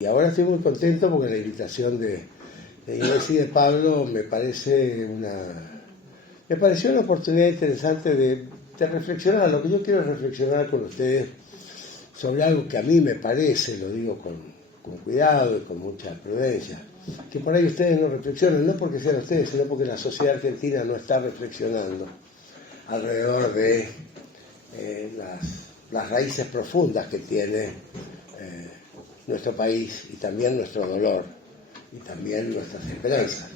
Y ahora estoy muy contento porque la invitación de Inés y de Pablo me pareció una oportunidad interesante de reflexionar, lo que yo quiero reflexionar con ustedes sobre algo que a mí me parece, lo digo con cuidado y con mucha prudencia, que por ahí ustedes no reflexionan, no porque sean ustedes, sino porque la sociedad argentina no está reflexionando alrededor de las raíces profundas que tiene nuestro país y también nuestro dolor y también nuestras esperanzas.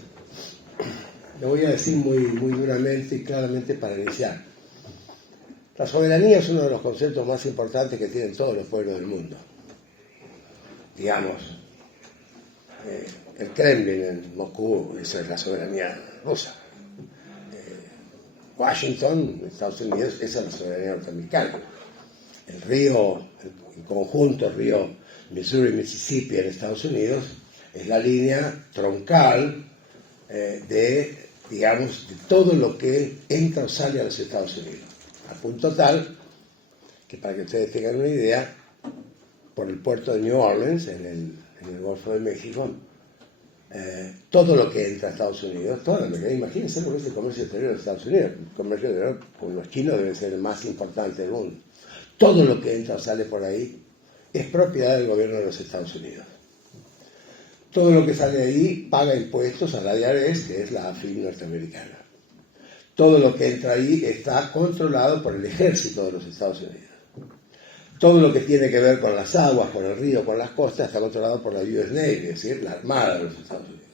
Lo voy a decir muy duramente y claramente para iniciar. La soberanía es uno de los conceptos más importantes que tienen todos los pueblos del mundo. Digamos, el Kremlin en Moscú, eso es la soberanía rusa. Washington, Estados Unidos, esa es la soberanía norteamericana. El conjunto río Missouri-Mississippi en Estados Unidos es la línea troncal de todo lo que entra o sale a los Estados Unidos. Al punto tal que, para que ustedes tengan una idea, por el puerto de New Orleans, en el Golfo de México, todo lo que entra a Estados Unidos, imagínense lo que es el comercio exterior de Estados Unidos. El comercio exterior con los chinos debe ser el más importante del mundo. Todo lo que entra o sale por ahí es propiedad del gobierno de los Estados Unidos. Todo lo que sale de ahí paga impuestos a la IRS, que es la AFIP norteamericana. Todo lo que entra ahí está controlado por el ejército de los Estados Unidos. Todo lo que tiene que ver con las aguas, con el río, con las costas, está controlado por la US Navy, es decir, la Armada de los Estados Unidos.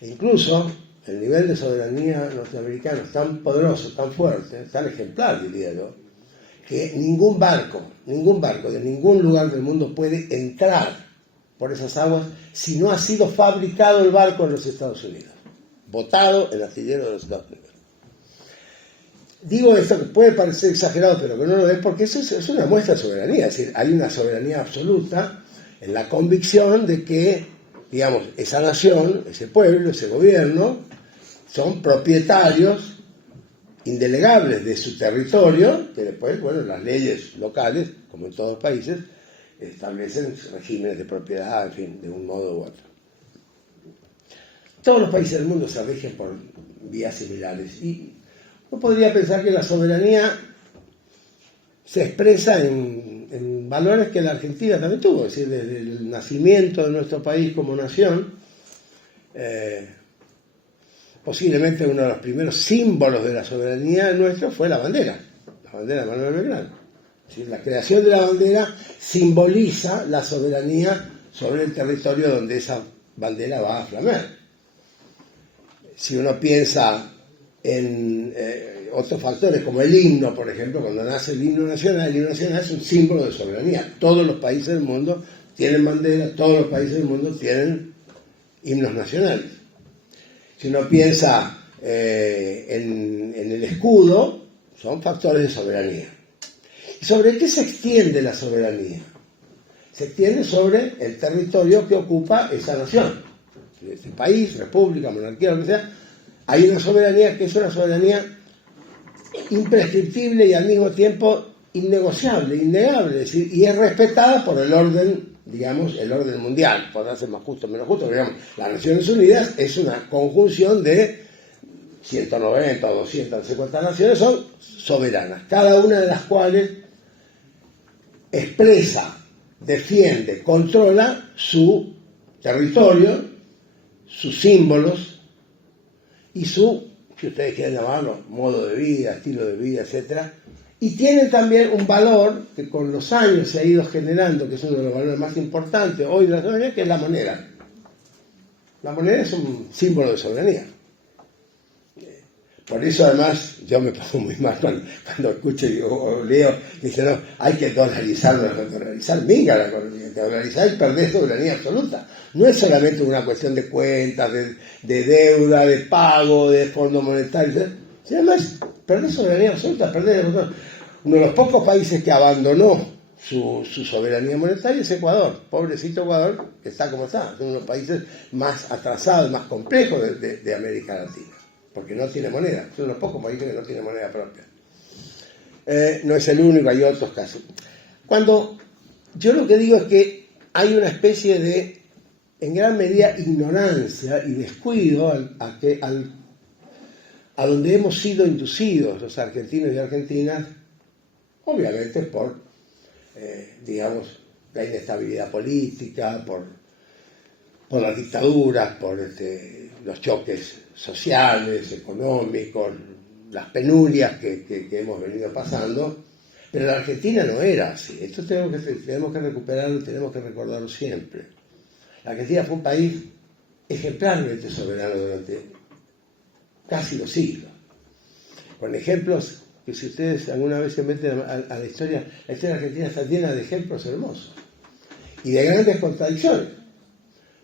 E incluso el nivel de soberanía norteamericana es tan poderoso, tan fuerte, tan ejemplar, diría yo, que ningún barco de ningún lugar del mundo puede entrar por esas aguas si no ha sido fabricado el barco en los Estados Unidos, botado en el astillero de los Estados Unidos. Digo esto que puede parecer exagerado, pero que no lo es, porque eso es una muestra de soberanía. Es decir, hay una soberanía absoluta en la convicción de que, esa nación, ese pueblo, ese gobierno, son propietarios indelegables de su territorio, que después, las leyes locales, como en todos los países, establecen regímenes de propiedad, en fin, de un modo u otro. Todos los países del mundo se rigen por vías similares y uno podría pensar que la soberanía se expresa en valores que la Argentina también tuvo, es decir, desde el nacimiento de nuestro país como nación, posiblemente uno de los primeros símbolos de la soberanía nuestra fue la bandera de Manuel Belgrano. Es decir, la creación de la bandera simboliza la soberanía sobre el territorio donde esa bandera va a flamear. Si uno piensa en otros factores como el himno, por ejemplo, cuando nace el himno nacional es un símbolo de soberanía. Todos los países del mundo tienen bandera, todos los países del mundo tienen himnos nacionales. Si uno piensa en el escudo, son factores de soberanía. ¿Y sobre qué se extiende la soberanía? Se extiende sobre el territorio que ocupa esa nación. Ese país, república, monarquía, lo que sea, hay una soberanía que es una soberanía imprescriptible y al mismo tiempo innegociable, innegable, es decir, y es respetada por el orden, el orden mundial, podrá ser más justo o menos justo, pero las Naciones Unidas es una conjunción de 190 o 250 naciones, son soberanas, cada una de las cuales expresa, defiende, controla su territorio, sus símbolos y su, si ustedes quieren llamarlo, modo de vida, estilo de vida, etc. Y tienen también un valor que con los años se ha ido generando, que es uno de los valores más importantes hoy de la soberanía, que es la moneda. La moneda es un símbolo de soberanía. Por eso, además, yo me pongo muy mal cuando escucho o leo, dice, no, hay que dolarizar, venga, la economía, dolarizar y perder soberanía absoluta. No es solamente una cuestión de cuentas, de deuda, de pago, de fondo monetario, sino además perder soberanía absoluta, uno de los pocos países que abandonó su soberanía monetaria es Ecuador, pobrecito Ecuador, que está como está, es uno de los países más atrasados, más complejos de América Latina. Porque no tiene moneda, es uno de los pocos países que no tiene moneda propia. No es el único, hay otros casos. Yo lo que digo es que hay una especie de, en gran medida, ignorancia y descuido a donde hemos sido inducidos los argentinos y argentinas, obviamente por, digamos, la inestabilidad política, por las dictaduras, por los choques sociales, económicos, las penurias que hemos venido pasando. Pero la Argentina no era así. Esto tenemos que recuperarlo, tenemos que recordarlo siempre. La Argentina fue un país ejemplarmente soberano durante casi 2 siglos. Con ejemplos que, si ustedes alguna vez se meten a la historia argentina está llena de ejemplos hermosos y de grandes contradicciones.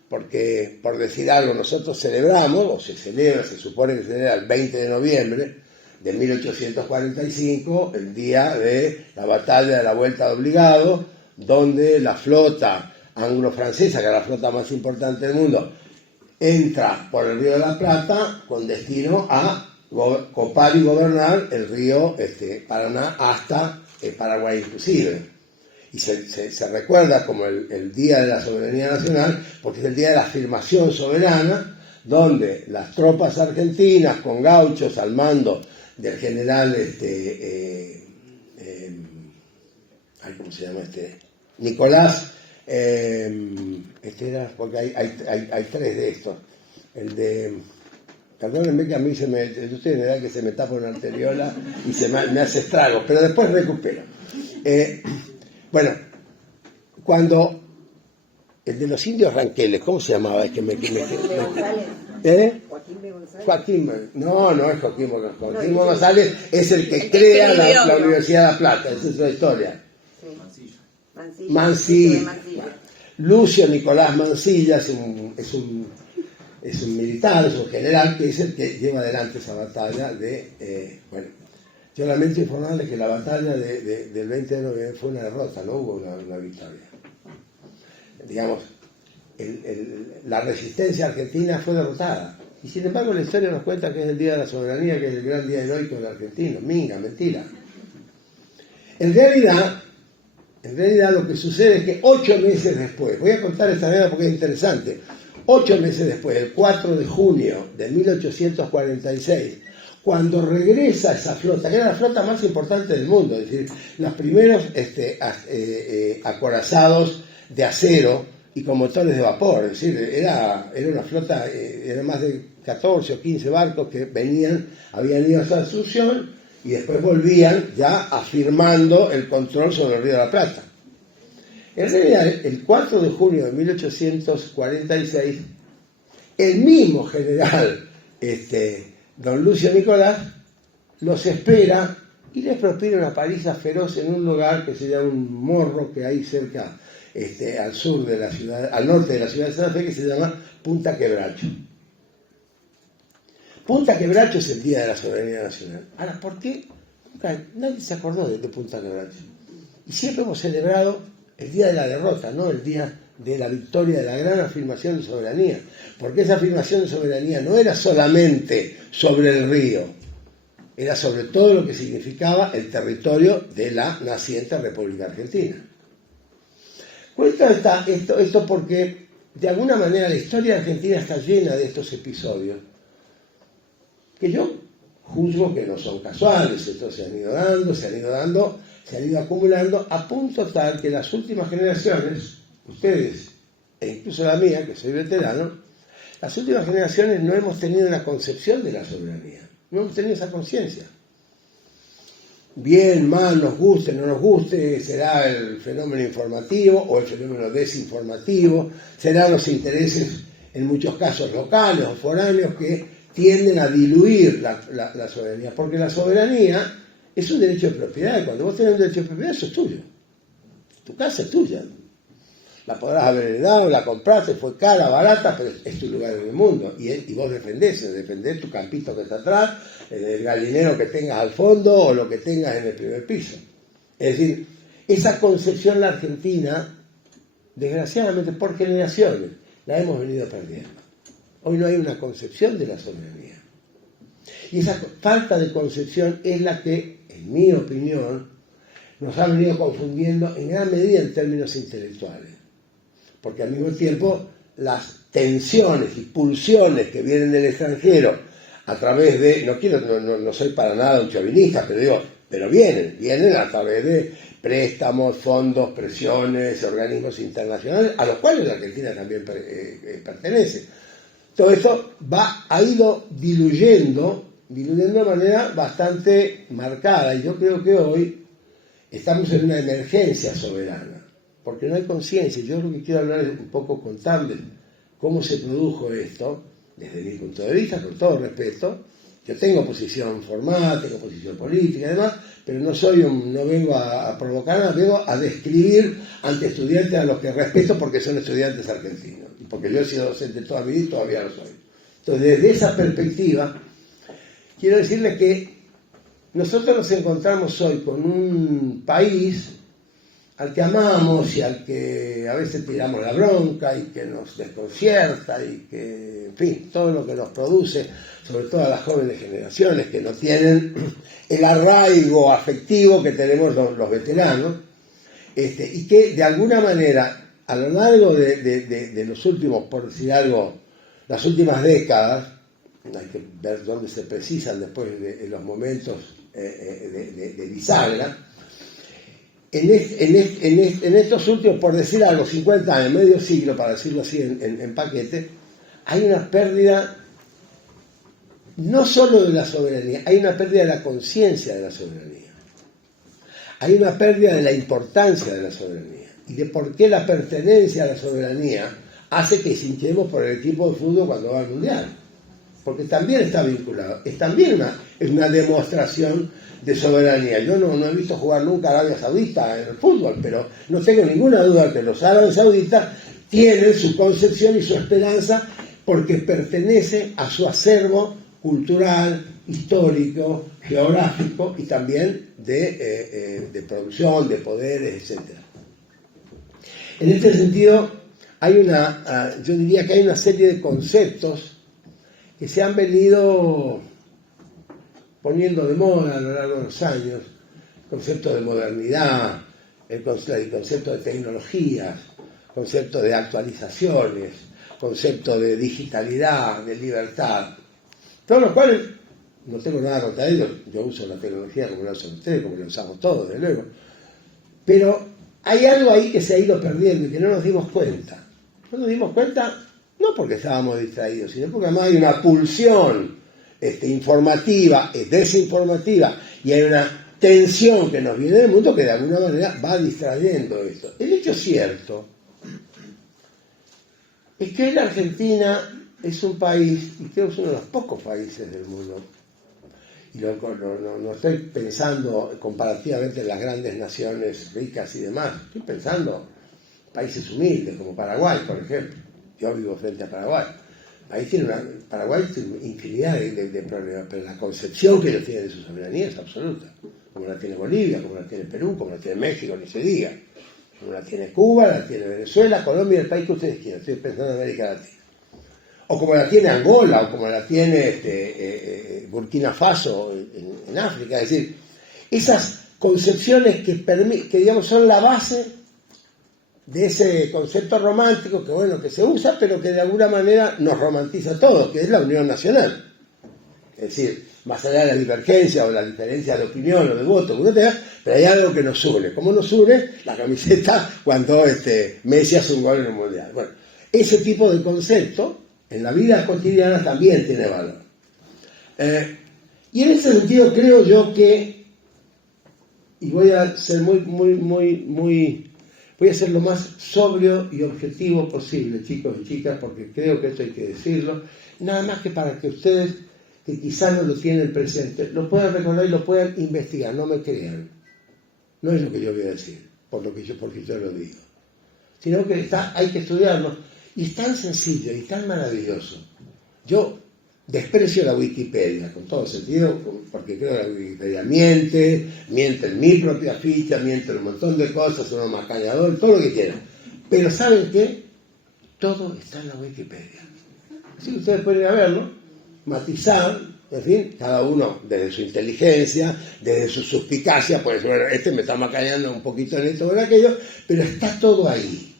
Porque, por decir algo, nosotros celebramos, o se celebra, se supone que se celebra el 20 de noviembre de 1845, el día de la batalla de la Vuelta de Obligado, donde la flota anglo-francesa, que era la flota más importante del mundo, entra por el río de la Plata con destino a copar y gobernar el río Paraná hasta Paraguay inclusive. Y se recuerda como el Día de la Soberanía Nacional, porque es el día de la afirmación soberana, donde las tropas argentinas, con gauchos al mando del general, ¿cómo se llama Nicolás, era, porque hay 3 de estos. El de, perdónenme que a mí ustedes me dan que se me tapa una arteriola y me hace estragos, pero después recupero. Bueno, cuando el de los indios ranqueles, ¿cómo se llamaba? Joaquín B. González. Joaquín B. González. No es Joaquín B. González. Joaquín B. González es el que crea la Universidad de La Plata, esa es su historia. Sí. Mansilla. Lucio Nicolás Mansilla es un militar, es un general, que es el que lleva adelante esa batalla yo lamento informarles que la batalla del 20 de noviembre fue una derrota, no hubo una victoria. Digamos, la resistencia argentina fue derrotada. Y sin embargo la historia nos cuenta que es el Día de la Soberanía, que es el gran día heroico del argentino. Minga, mentira. En realidad lo que sucede es que 8 meses después, voy a contar esta anécdota porque es interesante, 8 meses después, el 4 de junio de 1846, cuando regresa esa flota, que era la flota más importante del mundo, es decir, los primeros acorazados de acero y con motores de vapor, es decir, era una flota, eran más de 14 o 15 barcos que habían ido a su Asunción y después volvían ya afirmando el control sobre el río de la Plata. En realidad, el 4 de junio de 1846, el mismo general, don Lucio Nicolás, los espera y les propina una paliza feroz en un lugar que se llama un morro que hay cerca, al sur de la ciudad, al norte de la ciudad de Santa Fe, que se llama Punta Quebracho. Punta Quebracho es el Día de la Soberanía Nacional. Ahora, ¿por qué? Nadie se acordó de Punta Quebracho. Y siempre hemos celebrado el día de la derrota, no el día de la victoria, de la gran afirmación de soberanía. Porque esa afirmación de soberanía no era solamente sobre el río, era sobre todo lo que significaba el territorio de la naciente República Argentina. Cuento esto porque, de alguna manera, la historia argentina está llena de estos episodios que yo juzgo que no son casuales. Estos se han ido acumulando a punto tal que las últimas generaciones, ustedes e incluso la mía, que soy veterano, las últimas generaciones no hemos tenido una concepción de la soberanía, no hemos tenido esa conciencia. Bien, mal, nos guste, no nos guste, será el fenómeno informativo o el fenómeno desinformativo, serán los intereses, en muchos casos locales o foráneos, que tienden a diluir la soberanía, porque la soberanía es un derecho de propiedad, y cuando vos tenés un derecho de propiedad, eso es tuyo. Tu casa es tuya. La podrás haber heredado, la compraste, fue cara, barata, pero es tu lugar en el mundo. Y vos defendés tu campito que está atrás, el gallinero que tengas al fondo o lo que tengas en el primer piso. Es decir, esa concepción la Argentina, desgraciadamente por generaciones, la hemos venido perdiendo. Hoy no hay una concepción de la soberanía. Y esa falta de concepción es la que, en mi opinión, nos ha venido confundiendo en gran medida en términos intelectuales. porque al mismo tiempo las tensiones y pulsiones que vienen del extranjero a través de, no soy para nada un chauvinista, pero vienen a través de préstamos, fondos, presiones, organismos internacionales, a los cuales la Argentina también pertenece. Todo esto ha ido diluyendo de manera bastante marcada, y yo creo que hoy estamos en una emergencia soberana, porque no hay conciencia. Yo lo que quiero hablar es un poco contarles cómo se produjo esto, desde mi punto de vista, con todo respeto. Yo tengo posición formal, tengo posición política y demás, pero no vengo a provocar nada, vengo a describir ante estudiantes a los que respeto porque son estudiantes argentinos, y porque yo he sido docente toda mi vida y todavía lo soy. Entonces, desde esa perspectiva, quiero decirles que nosotros nos encontramos hoy con un país al que amamos y al que a veces tiramos la bronca y que nos desconcierta y que, en fin, todo lo que nos produce, sobre todo a las jóvenes generaciones que no tienen el arraigo afectivo que tenemos los veteranos, y que de alguna manera a lo largo de los últimos, por decir algo, las últimas décadas, hay que ver dónde se precisan después de los momentos de bisagra, en estos últimos, por decir algo, 50 años, medio siglo, para decirlo así en paquete, hay una pérdida no solo de la soberanía, hay una pérdida de la conciencia de la soberanía. Hay una pérdida de la importancia de la soberanía y de por qué la pertenencia a la soberanía hace que sintiemos por el equipo de fútbol cuando va al mundial. Porque también está vinculado, es también una demostración de soberanía. Yo no he visto jugar nunca a Arabia Saudita en el fútbol, pero no tengo ninguna duda que los árabes sauditas tienen su concepción y su esperanza porque pertenece a su acervo cultural, histórico, geográfico y también de producción, de poderes, etc. En este sentido, yo diría que hay una serie de conceptos que se han venido poniendo de moda a lo largo de los años: el concepto de modernidad, el concepto de tecnologías, concepto de actualizaciones, concepto de digitalidad, de libertad, todos los cuales no tengo nada contra ellos. Yo uso la tecnología como la usan ustedes, como la usamos todos, desde luego, pero hay algo ahí que se ha ido perdiendo y que no nos dimos cuenta. No nos dimos cuenta no porque estábamos distraídos, sino porque además hay una pulsión informativa, desinformativa, y hay una tensión que nos viene del mundo que de alguna manera va distrayendo esto. El hecho cierto es que la Argentina es un país, y creo que es uno de los pocos países del mundo, y no estoy pensando comparativamente en las grandes naciones ricas y demás, estoy pensando en países humildes como Paraguay, por ejemplo. Yo vivo frente a Paraguay. Paraguay tiene infinidad de problemas, pero la concepción que ellos tienen de su soberanía es absoluta, como la tiene Bolivia, como la tiene Perú, como la tiene México, ni se diga, como la tiene Cuba, la tiene Venezuela, Colombia, el país que ustedes quieran, estoy pensando en América Latina, o como la tiene Angola, o como la tiene Burkina Faso en África. Es decir, esas concepciones que digamos son la base de ese concepto romántico que se usa, pero que de alguna manera nos romantiza todo, que es la unión nacional. Es decir, más allá de la divergencia o la diferencia de opinión o de voto, pero hay algo que nos une. ¿Cómo nos une? La camiseta cuando Messi hace un gol en el Mundial. Bueno, ese tipo de concepto en la vida cotidiana también tiene valor. Y en ese sentido creo yo que, y voy a ser voy a ser lo más sobrio y objetivo posible, chicos y chicas, porque creo que esto hay que decirlo, nada más que para que ustedes, que quizás no lo tienen presente, lo puedan recordar y lo puedan investigar, no me crean. No es lo que yo voy a decir, porque yo lo digo, sino que hay que estudiarlo, y es tan sencillo y tan maravilloso. Yo desprecio la Wikipedia, con todo sentido, porque creo que la Wikipedia miente en mi propia ficha, miente en un montón de cosas, son un macañador, todo lo que quieran. Pero ¿saben qué? Todo está en la Wikipedia. Así que ustedes pueden ir a verlo, matizar, en fin, cada uno desde su inteligencia, desde su suspicacia, pues bueno, me está macañando un poquito en esto o en aquello, pero está todo ahí.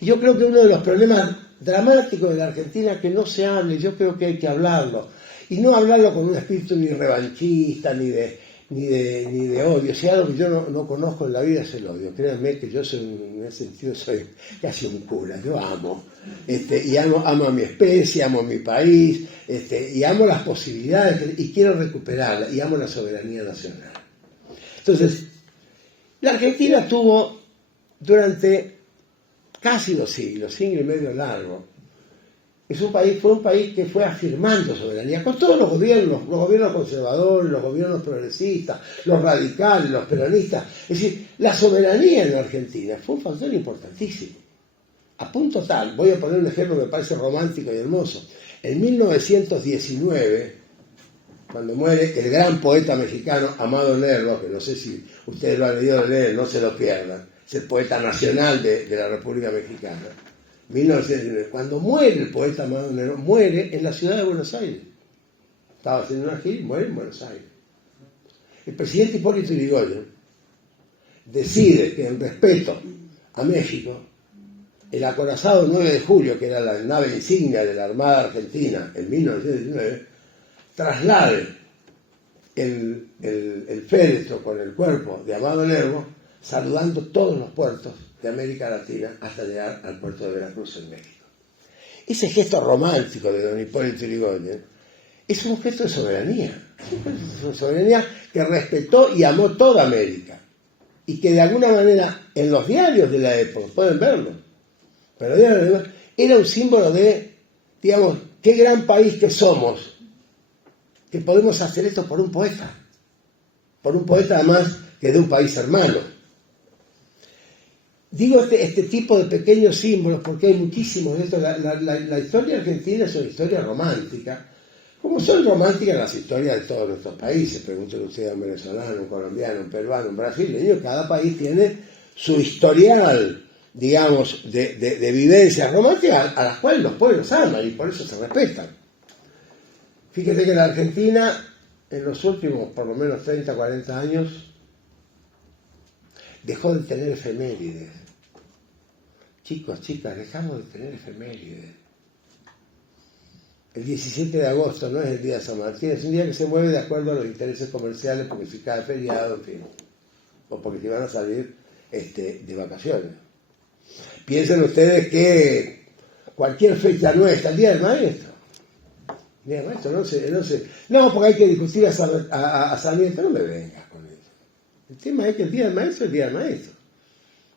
Y yo creo que uno de los problemas dramáticos de la Argentina es que no se hable, yo creo que hay que hablarlo. Y no hablarlo con un espíritu ni revanchista, ni de odio. Si algo que yo no conozco en la vida es el odio. Créanme que yo en ese sentido soy casi un cura. Yo amo. Y amo a mi especie, amo a mi país, y amo las posibilidades y quiero recuperarla. Y amo la soberanía nacional. Entonces, la Argentina tuvo durante casi 2 siglos, siglo y medio largo, fue un país que fue afirmando soberanía, con todos los gobiernos conservadores, los gobiernos progresistas, los radicales, los peronistas. Es decir, la soberanía en la Argentina fue un factor importantísimo. A punto tal, voy a poner un ejemplo que me parece romántico y hermoso. En 1919, cuando muere el gran poeta mexicano Amado Nervo, que no sé si ustedes lo han leído leer, no se lo pierdan, es el poeta nacional de la República Mexicana. 1919, cuando muere el poeta Amado Nervo, muere en la ciudad de Buenos Aires. Estaba haciendo una gira y muere en Buenos Aires. El presidente Hipólito Yrigoyen decide que en respeto a México, el acorazado 9 de julio, que era la nave insignia de la Armada Argentina en 1919, traslade el féretro con el cuerpo de Amado Nervo, saludando todos los puertos de América Latina hasta llegar al puerto de Veracruz en México. Ese gesto romántico de don Hipólito Yrigoyen es un gesto de soberanía, que respetó y amó toda América y que de alguna manera en los diarios de la época, pueden verlo, pero era un símbolo de, digamos, qué gran país que somos, que podemos hacer esto por un poeta además que de un país hermano. Digo este tipo de pequeños símbolos porque hay muchísimos de estos. La historia argentina es una historia romántica, como son románticas las historias de todos nuestros países. Pregúntenle ustedes a un venezolano, un colombiano, un peruano, un brasileño. Cada país tiene su historial, digamos, de vivencias románticas a las cuales los pueblos aman y por eso se respetan. Fíjese que la Argentina, en los últimos por lo menos 30, 40 años, dejó de tener efemérides. Chicos, chicas, dejamos de tener efemérides. El 17 de agosto no es el día de San Martín, es un día que se mueve de acuerdo a los intereses comerciales, porque si cae feriado, en fin, o porque si van a salir de vacaciones. Piensen ustedes que cualquier fecha nuestra, el día del maestro. El día del maestro, no sé. No, porque hay que discutir a Sarmiento, no me vengas con eso. El tema es que el día del maestro es el día del maestro.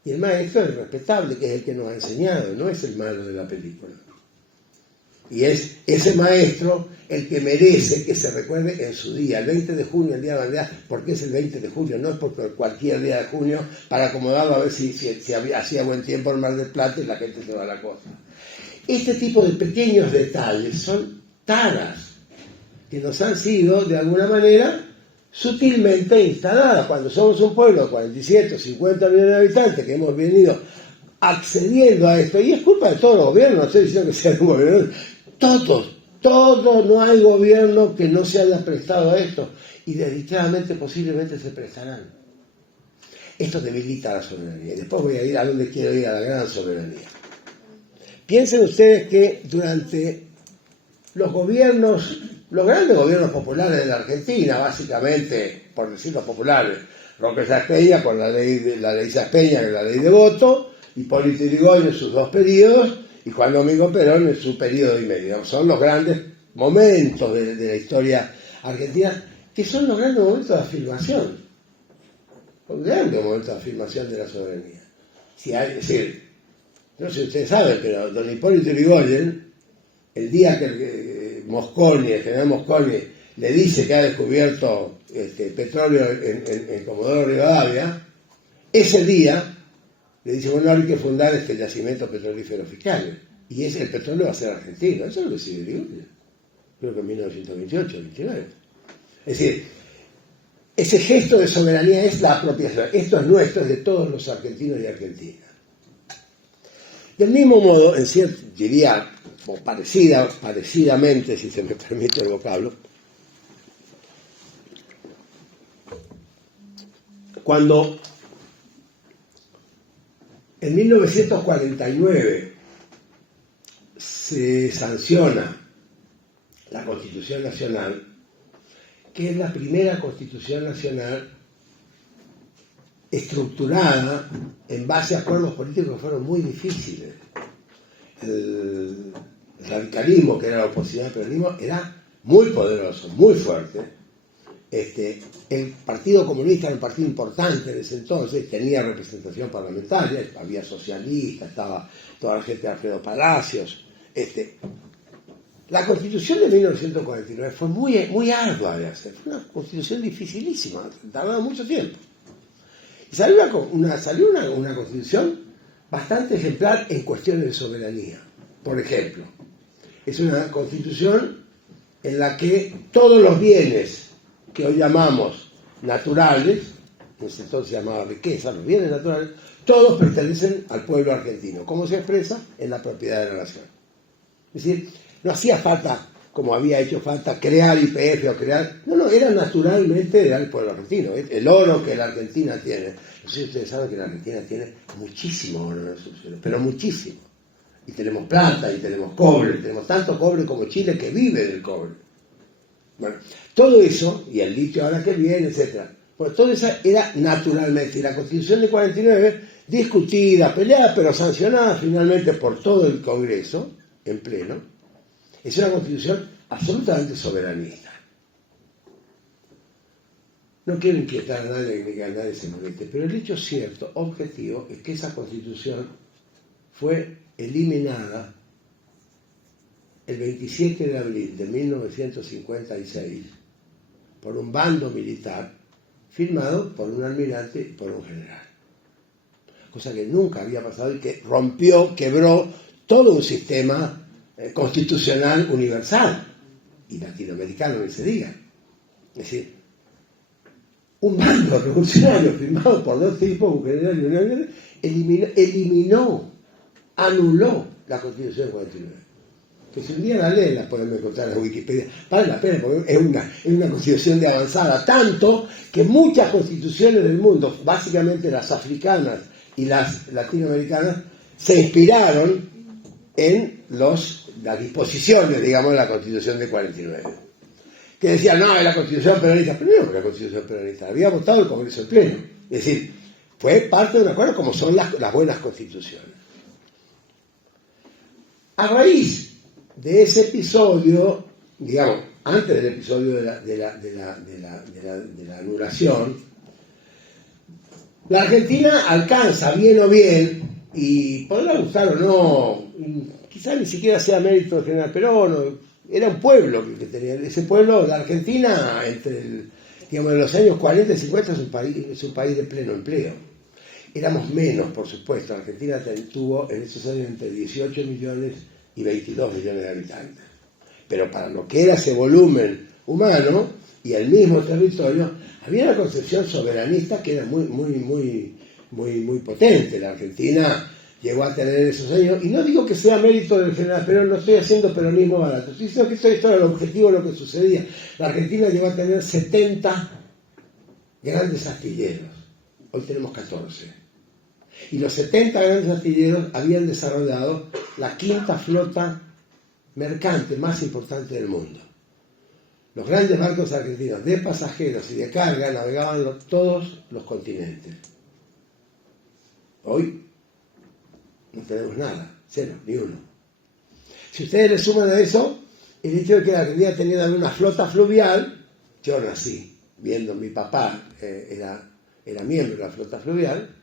Y el maestro es el respetable, que es el que nos ha enseñado, no es el malo de la película. Y es ese maestro el que merece que se recuerde en su día, el 20 de junio, el día de la bandera. ¿Por qué es el 20 de junio? No es porque cualquier día de junio, para acomodarlo a ver si hacía buen tiempo en Mar del Plata y la gente se va a la costa. Este tipo de pequeños detalles son taras que nos han sido, de alguna manera, sutilmente instaladas. Cuando somos un pueblo de 47 o 50 millones de habitantes que hemos venido accediendo a esto, y es culpa de todos los gobiernos, no estoy diciendo que sea un gobierno, todos, no hay gobierno que no se haya prestado a esto, y desdichadamente posiblemente se prestarán. Esto debilita la soberanía, y después voy a ir a donde quiero ir, a la gran soberanía. Piensen ustedes que durante los grandes gobiernos populares de la Argentina, básicamente, por decirlo populares, Roque Saspeña con la ley Saspeña, que es la ley de voto, Hipólito Yrigoyen en sus 2 periodos, y Juan Domingo Perón en su periodo y medio. Son los grandes momentos de la historia argentina, que son los grandes momentos de afirmación. Los grandes momentos de afirmación de la soberanía. Es decir, no sé si ustedes saben, pero don Hipólito Yrigoyen, el día que el general Mosconi, le dice que ha descubierto petróleo en Comodoro Rivadavia, ese día le dice, bueno, ahora hay que fundar este yacimiento petrolífero fiscal. Y el petróleo va a ser argentino. Eso lo decidió Yrigoyen. Creo que en 1928, 29. Es decir, ese gesto de soberanía es la apropiación. Esto es nuestro, es de todos los argentinos y argentinas. Del mismo modo, en cierto, diría, o parecidamente, si se me permite el vocablo, cuando En 1949 se sanciona la Constitución Nacional, que es la primera Constitución Nacional estructurada en base a acuerdos políticos que fueron muy difíciles. El radicalismo, que era la oposición al peronismo, era muy poderoso, muy fuerte. El Partido Comunista era un partido importante en ese entonces, tenía representación parlamentaria, había socialistas, estaba toda la gente de Alfredo Palacios. La Constitución de 1949 fue muy ardua de hacer, fue una Constitución dificilísima, tardaba mucho tiempo. Y salió una Constitución bastante ejemplar en cuestiones de soberanía. Por ejemplo, es una Constitución en la que todos los bienes que hoy llamamos naturales, en ese entonces se llamaba riqueza, los bienes naturales, todos pertenecen al pueblo argentino, como se expresa en la propiedad de la nación. Es decir, no hacía falta, como había hecho falta, crear YPF o crear... No, era naturalmente del pueblo argentino. El oro que la Argentina tiene. No sé si ustedes saben que la Argentina tiene muchísimo oro en el subsuelo, pero muchísimo. Y tenemos plata, y tenemos cobre, tenemos tanto cobre como Chile, que vive del cobre. Bueno, todo eso, y el litio ahora que viene, etc. Pues todo eso era naturalmente. Y la Constitución de 49, discutida, peleada, pero sancionada finalmente por todo el Congreso, en pleno, es una Constitución absolutamente soberanista. No quiero inquietar a nadie ni que a nadie se moleste, pero el hecho cierto, objetivo, es que esa Constitución fue eliminada el 27 de abril de 1956 por un bando militar firmado por un almirante y por un general. Cosa que nunca había pasado y que quebró todo un sistema constitucional universal y latinoamericano, ni se diga. Es decir, un bando revolucionario firmado por dos tipos, un general y un almirante, anuló la Constitución de 49. Que si un día la leen, la pueden encontrar en la Wikipedia. Vale la pena, porque es una constitución de avanzada, tanto que muchas constituciones del mundo, básicamente las africanas y las latinoamericanas, se inspiraron en las disposiciones, digamos, de la Constitución de 49. Que decían, no, es la Constitución peronista. Pero no, la Constitución peronista, había votado el Congreso en pleno. Es decir, fue parte de un acuerdo como son las buenas constituciones. A raíz de ese episodio, digamos, antes del episodio de la anulación, la Argentina alcanza bien o bien, y podrá gustar o no, quizás ni siquiera sea mérito del general Perón, era un pueblo que tenía, ese pueblo, la Argentina, digamos, en los años 40 y 50 es un país de pleno empleo. Éramos menos, por supuesto. La Argentina tuvo en esos años entre 18 millones y 22 millones de habitantes. Pero para lo que era ese volumen humano y el mismo territorio, había una concepción soberanista que era muy potente. La Argentina llegó a tener en esos años, y no digo que sea mérito del general Perón, no estoy haciendo peronismo barato, estoy diciendo que esto era el objetivo de lo que sucedía. La Argentina llegó a tener 70 grandes astilleros, hoy tenemos 14. Y los 70 grandes astilleros habían desarrollado la quinta flota mercante más importante del mundo. Los grandes barcos argentinos de pasajeros y de carga navegaban todos los continentes. Hoy no tenemos nada, cero, ni uno. Si ustedes le suman a eso el hecho de que la Argentina tenía una flota fluvial, yo nací viendo, mi papá era miembro de la flota fluvial,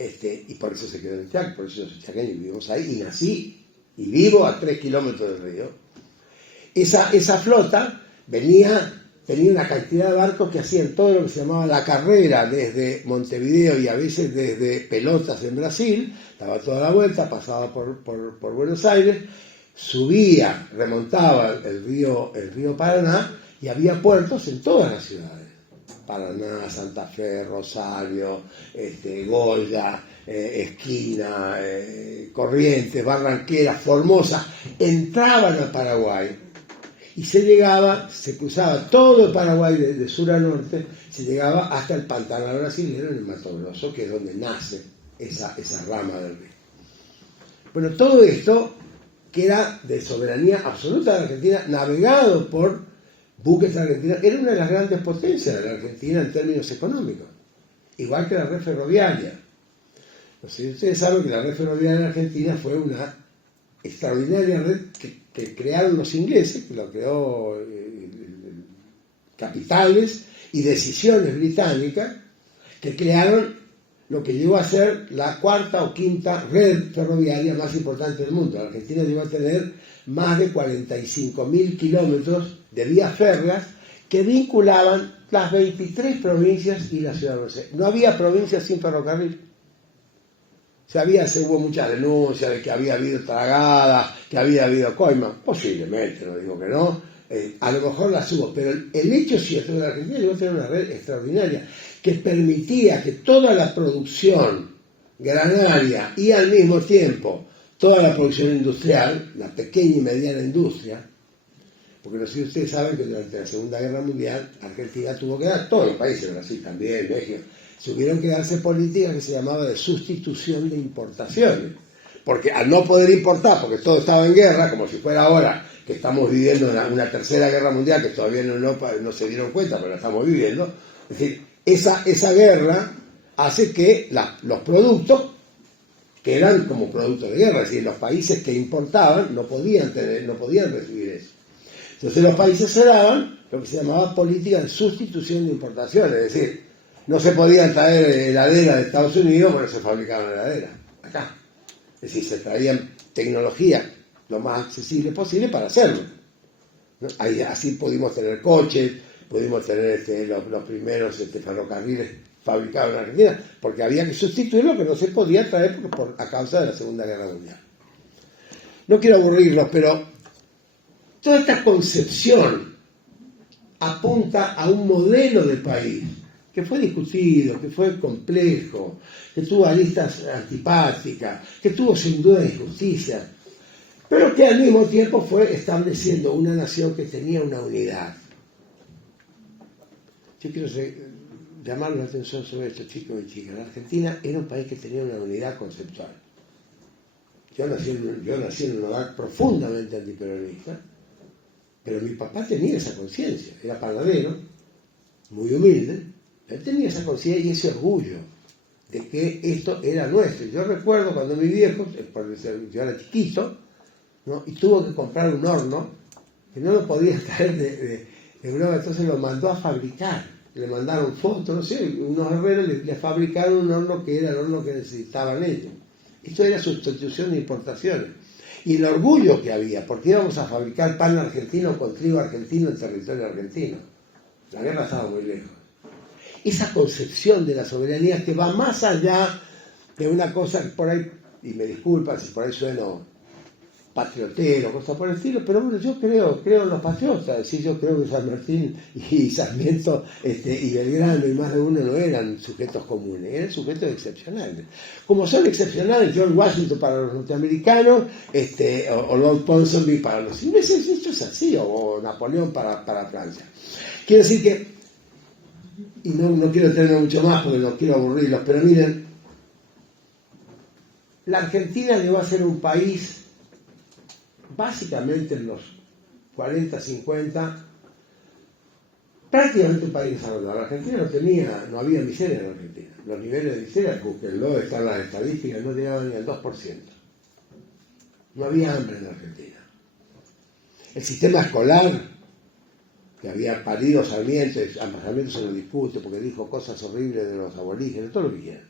y por eso se quedó en el Chaco, por eso yo soy chaqueño y vivimos ahí, y nací y vivo a 3 kilómetros del río. Esa flota tenía una cantidad de barcos que hacían todo lo que se llamaba la carrera desde Montevideo y a veces desde Pelotas en Brasil, daba toda la vuelta, pasaba por Buenos Aires, subía, remontaba el río Paraná, y había puertos en todas las ciudades. Paraná, Santa Fe, Rosario, Goya, Esquina, Corrientes, Barranqueras, Formosa, entraban a Paraguay y se cruzaba todo el Paraguay de sur a norte, se llegaba hasta el Pantanal brasilero en el Mato Grosso, que es donde nace esa rama del río. Bueno, todo esto, que era de soberanía absoluta de la Argentina, navegado por buques argentinos, era una de las grandes potencias de la Argentina en términos económicos, igual que la red ferroviaria. No sé si ustedes saben que la red ferroviaria en Argentina fue una extraordinaria red que crearon los ingleses, que lo creó capitales y decisiones británicas, que crearon lo que llegó a ser la cuarta o quinta red ferroviaria más importante del mundo. La Argentina llegó a tener más de 45.000 kilómetros de vías férreas que vinculaban las 23 provincias y la ciudad de Buenos Aires. No había provincia sin ferrocarril. Se hubo muchas denuncias de que había habido tragadas, que había habido coima. Posiblemente, no digo que no. A lo mejor las hubo, pero el hecho cierto de la Argentina llegó a tener una red extraordinaria que permitía que toda la producción granaria y al mismo tiempo toda la producción industrial, la pequeña y mediana industria, porque no sé si ustedes saben que durante la Segunda Guerra Mundial Argentina tuvo que dar, todos los países, Brasil también, México, tuvieron que darse políticas que se llamaba de sustitución de importaciones, porque al no poder importar, porque todo estaba en guerra, como si fuera ahora que estamos viviendo una tercera guerra mundial, que todavía en Europa no se dieron cuenta, pero la estamos viviendo, es decir, esa guerra hace que los productos, que eran como productos de guerra, es decir, los países que importaban no podían recibir eso. Entonces los países se daban lo que se llamaba política de sustitución de importaciones, es decir, no se podían traer heladeras de Estados Unidos porque se fabricaban heladeras acá. Es decir, se traían tecnología lo más accesible posible para hacerlo, ¿no? Así pudimos tener coches, pudimos tener los primeros ferrocarriles fabricados en Argentina, porque había que sustituir lo que no se podía traer a causa de la Segunda Guerra Mundial. No quiero aburrirlos, pero toda esta concepción apunta a un modelo de país que fue discutido, que fue complejo, que tuvo aristas antipáticas, que tuvo sin duda injusticias, pero que al mismo tiempo fue estableciendo una nación que tenía una unidad. Yo quiero llamar la atención sobre esto, chicos y chicas. La Argentina era un país que tenía una unidad conceptual. Yo nací en un hogar profundamente antiperonista, pero mi papá tenía esa conciencia. Era panadero, muy humilde. Él tenía esa conciencia y ese orgullo de que esto era nuestro. Yo recuerdo cuando mi viejo, yo era chiquito, ¿no? Y tuvo que comprar un horno que no lo podía traer de Europa, entonces lo mandó a fabricar. Le mandaron fotos, no sé, unos herreros le fabricaron un horno que era el horno que necesitaban ellos. Esto era sustitución de importaciones. Y el orgullo que había, porque íbamos a fabricar pan argentino con trigo argentino en territorio argentino. La guerra estaba muy lejos. Esa concepción de la soberanía que va más allá de una cosa que por ahí, y me disculpan si por ahí sueno patriotero, cosas por el estilo, pero bueno, yo creo en los patriotas, es decir, yo creo que San Martín y Sarmiento y Belgrano y más de uno no eran sujetos comunes, eran sujetos excepcionales. Como son excepcionales George Washington para los norteamericanos, o Lord Ponsonby para los ingleses, esto es así, o Napoleón para Francia. Quiero decir que, y no quiero tener mucho más porque no quiero aburrirlos, pero miren, la Argentina llegó a ser un país básicamente en los 40, 50, prácticamente un país desarrollado. La Argentina no había miseria en la Argentina. Los niveles de miseria, búsquenlo, están las estadísticas, no llegaban ni al 2%. No había hambre en la Argentina. El sistema escolar, que había parido Sarmiento se lo discute porque dijo cosas horribles de los aborígenes, todo lo que quieran.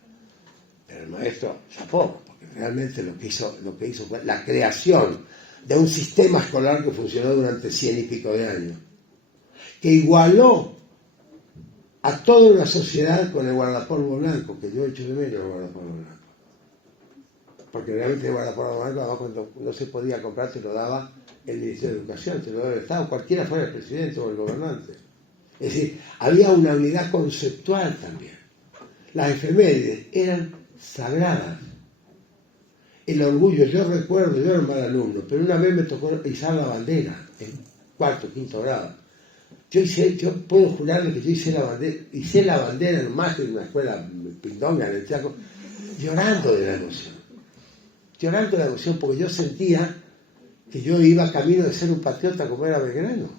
Pero el maestro chapó, porque realmente lo que hizo fue la creación de un sistema escolar que funcionó durante 100 y pico de años, que igualó a toda una sociedad con el guardapolvo blanco, que yo echo de menos el guardapolvo blanco. Porque realmente el guardapolvo blanco, además, cuando no se podía comprar, te lo daba el Ministerio de Educación, te lo daba el Estado, cualquiera fuera el presidente o el gobernante. Es decir, había una unidad conceptual también. Las efemérides eran sagradas. El orgullo, yo recuerdo, yo era un mal alumno, pero una vez me tocó izar la bandera, en cuarto, quinto grado. Yo puedo jurarle que yo hice la bandera en un máster de una escuela pindonga en el Chaco, llorando de la emoción. Llorando de la emoción porque yo sentía que yo iba camino de ser un patriota como era Belgrano.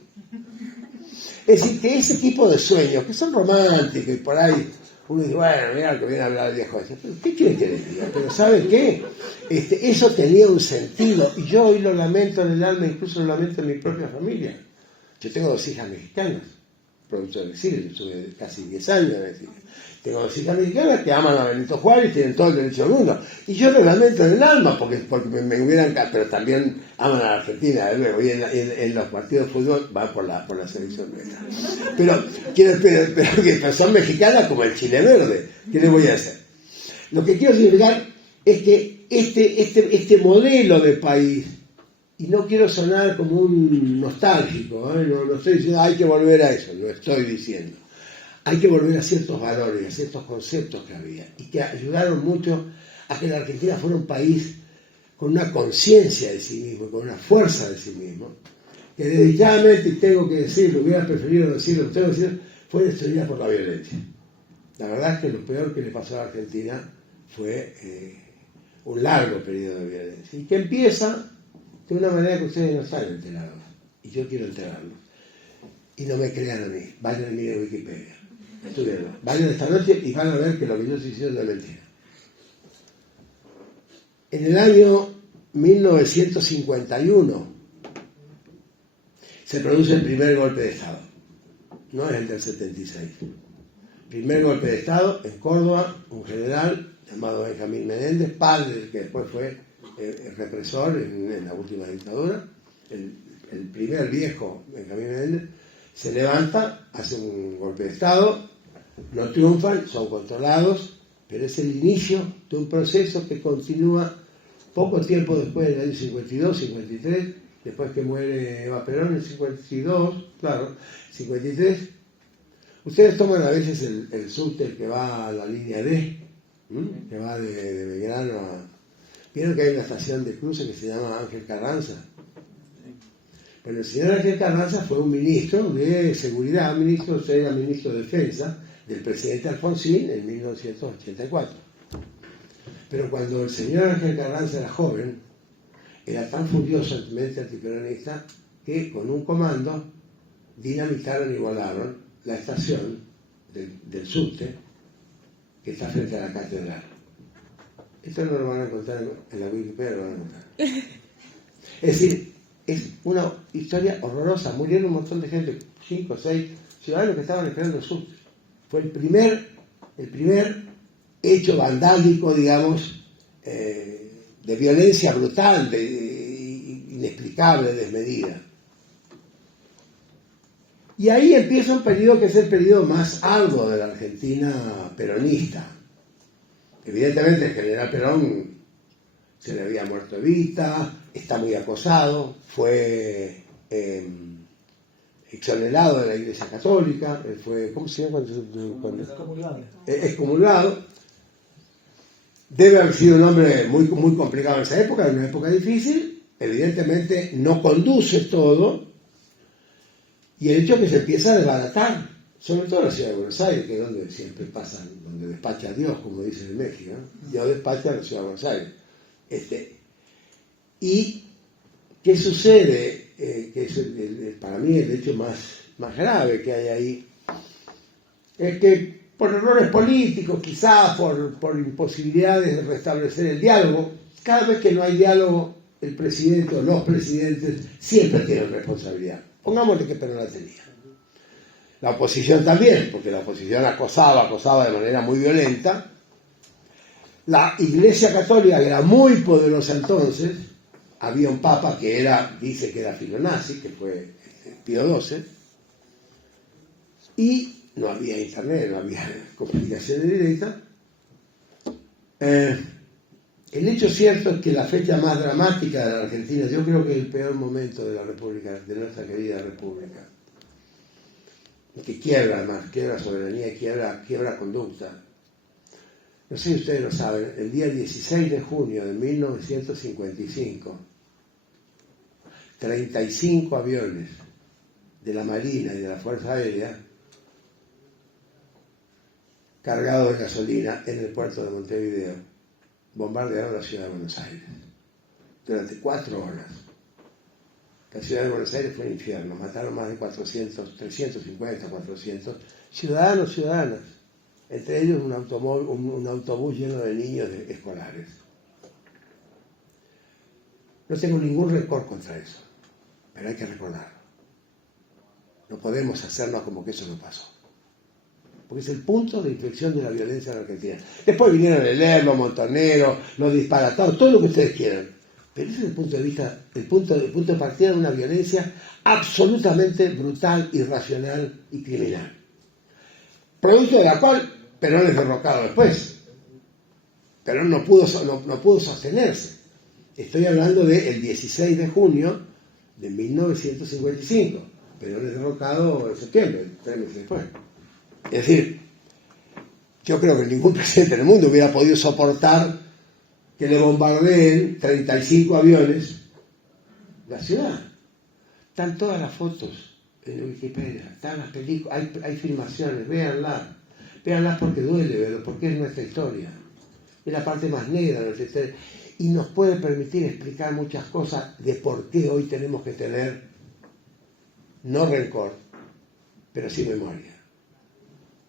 Es decir, que ese tipo de sueños, que son románticos y por ahí uno dice, bueno, mira lo que viene a hablar el viejo ese. ¿Qué quiere que les diga? Pero ¿sabe qué? Eso tenía un sentido y yo hoy lo lamento en el alma, incluso lo lamento en mi propia familia. Yo tengo 2 hijas mexicanas, producto del exilio, yo tuve casi 10 años en el exilio. Tengo 2 hijas mexicanas que aman a Benito Juárez y tienen todo el derecho del mundo. Y yo lo lamento en el alma porque me hubieran... Pero también aman a la Argentina, de luego. Y en los partidos de fútbol van por la selección nuestra. Pero que son mexicanas como el Chile Verde. ¿Qué les voy a hacer? Lo que quiero significar es que este modelo de país, y no quiero sonar como un nostálgico, no estoy diciendo hay que volver a eso, lo estoy diciendo. Hay que volver a ciertos valores, a ciertos conceptos que había y que ayudaron mucho a que la Argentina fuera un país con una conciencia de sí mismo, con una fuerza de sí mismo, que desdichadamente, y tengo que decirlo, hubiera preferido decirlo, tengo que decirlo, fue destruida por la violencia. La verdad es que lo peor que le pasó a la Argentina fue un largo periodo de violencia y que empieza de una manera que ustedes no están enterados y yo quiero enterarlos. Y no me crean a mí, vayan a mirar Wikipedia. Estudienlo. Vayan esta noche y van a ver que lo que yo estoy diciendo es mentira. En el año 1951 se produce el primer golpe de Estado. No es el del 76. Primer golpe de Estado en Córdoba, un general llamado Benjamín Menéndez, padre del que después fue el represor en la última dictadura. El primer viejo Benjamín Menéndez se levanta, hace un golpe de Estado, no triunfan, son controlados, pero es el inicio de un proceso que continúa poco tiempo después del año 52, 53, después que muere Eva Perón en 52, claro, 53. Ustedes toman a veces el subte que va a la línea D, que va de Belgrano a... Vieron que hay una estación de cruce que se llama Ángel Carranza. Bueno, el señor Ángel Carranza fue un ministro de seguridad, era ministro de defensa del presidente Alfonsín en 1984. Pero cuando el señor Ángel Carranza era joven, era tan furiosamente antiperonista que con un comando dinamitaron y volaron la estación del subte que está frente a la catedral. Esto no lo van a encontrar en la Wikipedia, lo van a encontrar. Es decir, es una historia horrorosa. Murieron un montón de gente, 5 o 6 ciudadanos que estaban esperando el subte. Fue el primer hecho vandálico, digamos, de violencia brutal, inexplicable, desmedida. Y ahí empieza un periodo que es el periodo más arduo de la Argentina peronista. Evidentemente el general Perón se le había muerto Evita, está muy acosado, fue exonerado de la Iglesia Católica, fue, ¿cómo se llama? Excomulgado. Debe haber sido un hombre muy, muy complicado en esa época, en una época difícil, evidentemente no conduce todo, y el hecho es que se empieza a desbaratar, sobre todo en la ciudad de Buenos Aires, que es donde siempre pasan, donde despacha Dios, como dicen en México, ¿no? Dios despacha en la ciudad de Buenos Aires. ¿Y qué sucede? Que es para mí el hecho más grave que hay ahí, es que por errores políticos, quizás por imposibilidades de restablecer el diálogo, cada vez que no hay diálogo, el presidente o los presidentes siempre tienen responsabilidad. Pongámosle que Perón la tenía. La oposición también, porque la oposición acosaba de manera muy violenta. La Iglesia Católica, que era muy poderosa entonces, había un papa que dice que era filonazi, que fue Pío XII, y no había internet, no había comunicación directa. El hecho cierto es que la fecha más dramática de la Argentina, yo creo que es el peor momento de la República, de nuestra querida República, que quiebra soberanía, quiebra conducta. No sé si ustedes lo saben, el día 16 de junio de 1955, 35 aviones de la Marina y de la Fuerza Aérea cargados de gasolina en el puerto de Montevideo bombardearon la ciudad de Buenos Aires durante 4 horas. La ciudad de Buenos Aires fue un infierno, mataron más de 400, 350, 400 ciudadanos, ciudadanas, entre ellos un autobús lleno de niños escolares. No tengo ningún rencor contra eso, pero hay que recordarlo. No podemos hacernos como que eso no pasó, porque es el punto de inflexión de la violencia en la Argentina. Después vinieron el Lerma, Montonero, los disparatados, todo lo que ustedes quieran. Pero ese es el punto de vista, el punto de partida de una violencia absolutamente brutal, irracional y criminal. Producto de la cual Perón es derrocado después. Perón no pudo sostenerse. Estoy hablando del 16 de junio de 1955. Perón es derrocado en septiembre, 3 meses después. Es decir, yo creo que ningún presidente del mundo hubiera podido soportar que le bombardeen 35 aviones la ciudad. Están todas las fotos en Wikipedia, están las películas, hay filmaciones, véanlas porque duele verlo, porque es nuestra historia. Es la parte más negra de nuestra historia. Y nos puede permitir explicar muchas cosas de por qué hoy tenemos que tener, no rencor, pero sí memoria.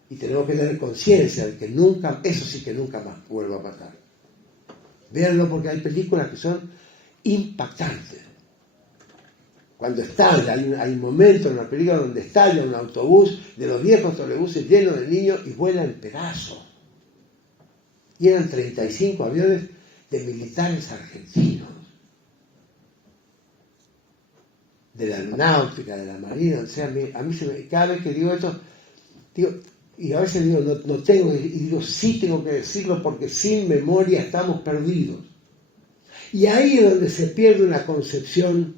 Y tenemos que tener conciencia de que nunca, eso sí que nunca más vuelva a pasar. Véanlo porque hay películas que son impactantes. Cuando estalla, hay un momento en la película donde estalla un autobús de los viejos trolebuses llenos de niños y vuela en pedazos. Y eran 35 aviones de militares argentinos, de la aeronáutica, de la marina. O sea, a mí cada vez que digo esto, y a veces digo, no tengo, y digo, sí tengo que decirlo porque sin memoria estamos perdidos. Y ahí es donde se pierde una concepción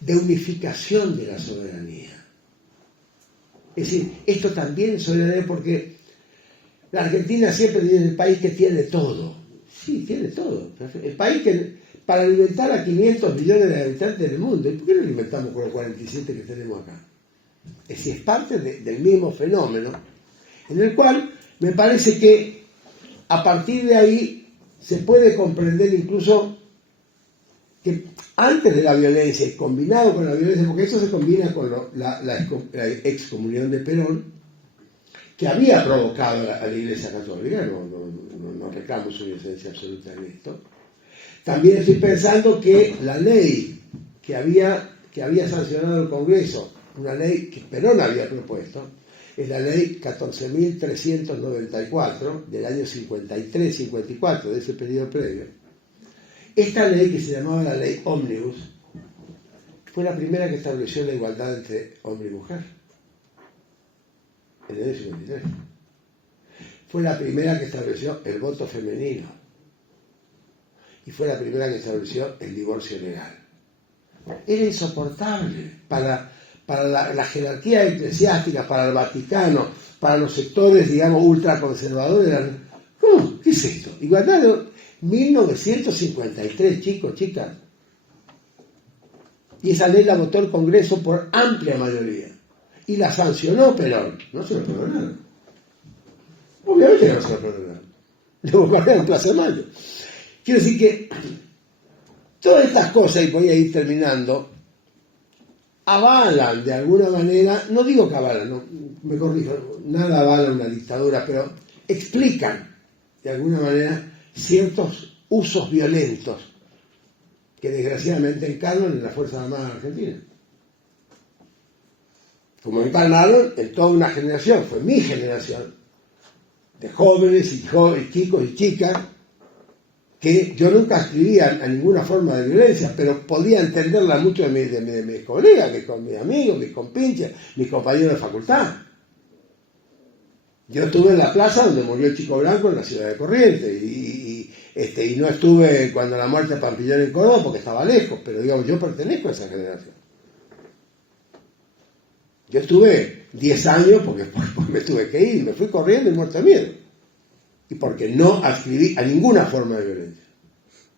de unificación de la soberanía. Es decir, esto también es soberanía porque la Argentina siempre es el país que tiene todo. Sí, tiene todo. El país que, para alimentar a 500 millones de habitantes del mundo, ¿y por qué no alimentamos con los 47 que tenemos acá? Es decir, es parte del mismo fenómeno, en el cual me parece que a partir de ahí se puede comprender incluso que antes de la violencia y combinado con la violencia, porque eso se combina con la excomunión de Perón, que había provocado a la Iglesia Católica, no reclamo su inocencia absoluta en esto. También estoy pensando que la ley que había sancionado el Congreso, una ley que Perón había propuesto, es la ley 14.394 del año 53-54, de ese periodo previo. Esta ley, que se llamaba la ley Ómnibus, fue la primera que estableció la igualdad entre hombre y mujer, en el año 53. Fue la primera que estableció el voto femenino y fue la primera que estableció el divorcio legal. Era insoportable para la jerarquía eclesiástica, para el Vaticano, para los sectores, digamos, ultraconservadores. ¿Cómo? ¿Qué es esto? Igualdad de 1953, chicos, chicas. Y esa ley la votó el Congreso por amplia mayoría. Y la sancionó Perón. No se lo perdonaron. Obviamente no se lo perdonaron. Le bombardearon en Plaza de Mayo. Quiero decir que todas estas cosas, y voy a ir terminando, avalan de alguna manera, no digo que avalan, no, me corrijo, nada avala una dictadura, pero explican de alguna manera ciertos usos violentos que desgraciadamente encarnan en las Fuerzas Armadas Argentinas. Como encarnaron en toda una generación, fue mi generación, de jóvenes y chicos y chicas, que yo nunca escribía a ninguna forma de violencia, pero podía entenderla mucho de mis colegas, mis amigos, mis compinches, mis compañeros de facultad. Yo estuve en la plaza donde murió el Chico Blanco en la ciudad de Corrientes, y no estuve cuando la muerte de Pampillón en Córdoba porque estaba lejos, pero digamos, yo pertenezco a esa generación. Yo estuve 10 años porque me tuve que ir, me fui corriendo y muerto de miedo. Y porque no adscribí a ninguna forma de violencia.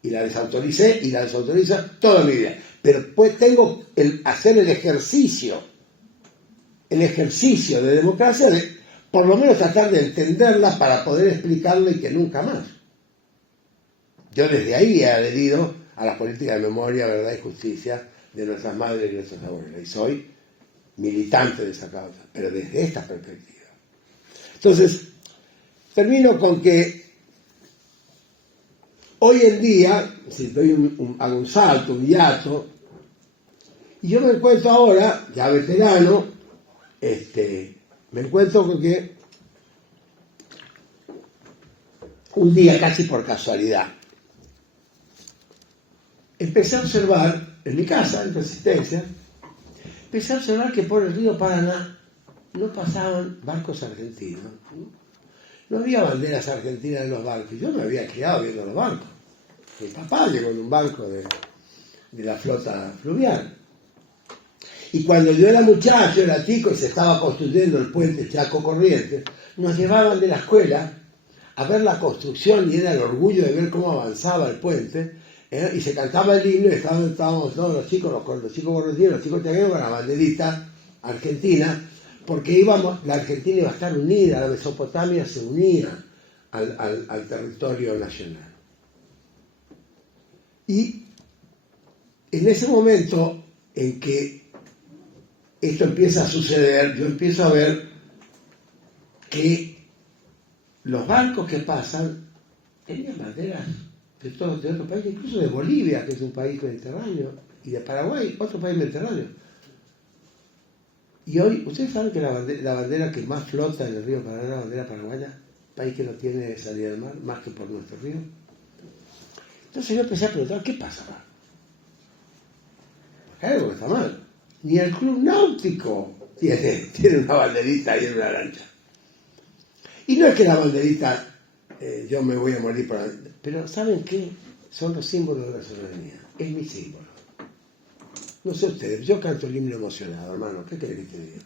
Y la desautoricé y la desautorizo toda mi vida. Pero pues tengo hacer el ejercicio de democracia, de por lo menos tratar de entenderla para poder explicarla y que nunca más. Yo desde ahí he adherido a las políticas de memoria, verdad y justicia de nuestras madres y nuestros abuelos. Y soy militante de esa causa, pero desde esta perspectiva. Entonces, termino con que hoy en día, si hago un salto, un hiato, y yo me encuentro ahora, ya veterano, me encuentro con que un día, casi por casualidad, empecé a observar, en mi casa, en Resistencia, empecé a observar que por el río Paraná no pasaban barcos argentinos. No había banderas argentinas en los barcos. Yo me había criado viendo los barcos. Mi papá llegó en un barco de la flota fluvial. Y cuando yo era muchacho, era chico y se estaba construyendo el puente Chaco Corrientes, nos llevaban de la escuela a ver la construcción y era el orgullo de ver cómo avanzaba el puente, y se cantaba el himno y estábamos todos los chicos correntinos, los chicos chaqueños con la banderita argentina, porque la Argentina iba a estar unida, la Mesopotamia se unía al territorio nacional. Y en ese momento en que esto empieza a suceder, yo empiezo a ver que los barcos que pasan tenían banderas de otros países, incluso de Bolivia, que es un país mediterráneo, y de Paraguay, otro país mediterráneo. Y hoy, ¿ustedes saben que la bandera que más flota en el río Paraná es la bandera paraguaya? País que no tiene salida al mar, más que por nuestro río. Entonces yo empecé a preguntar, ¿qué pasa acá? Porque hay algo que está mal. Ni el club náutico tiene una banderita ahí en una lancha. Y no es que la banderita, yo me voy a morir por la... Pero ¿saben qué? Son los símbolos de la soberanía. Es mi símbolo. No sé ustedes, yo canto el himno emocionado, hermano. ¿Qué querés que te diga?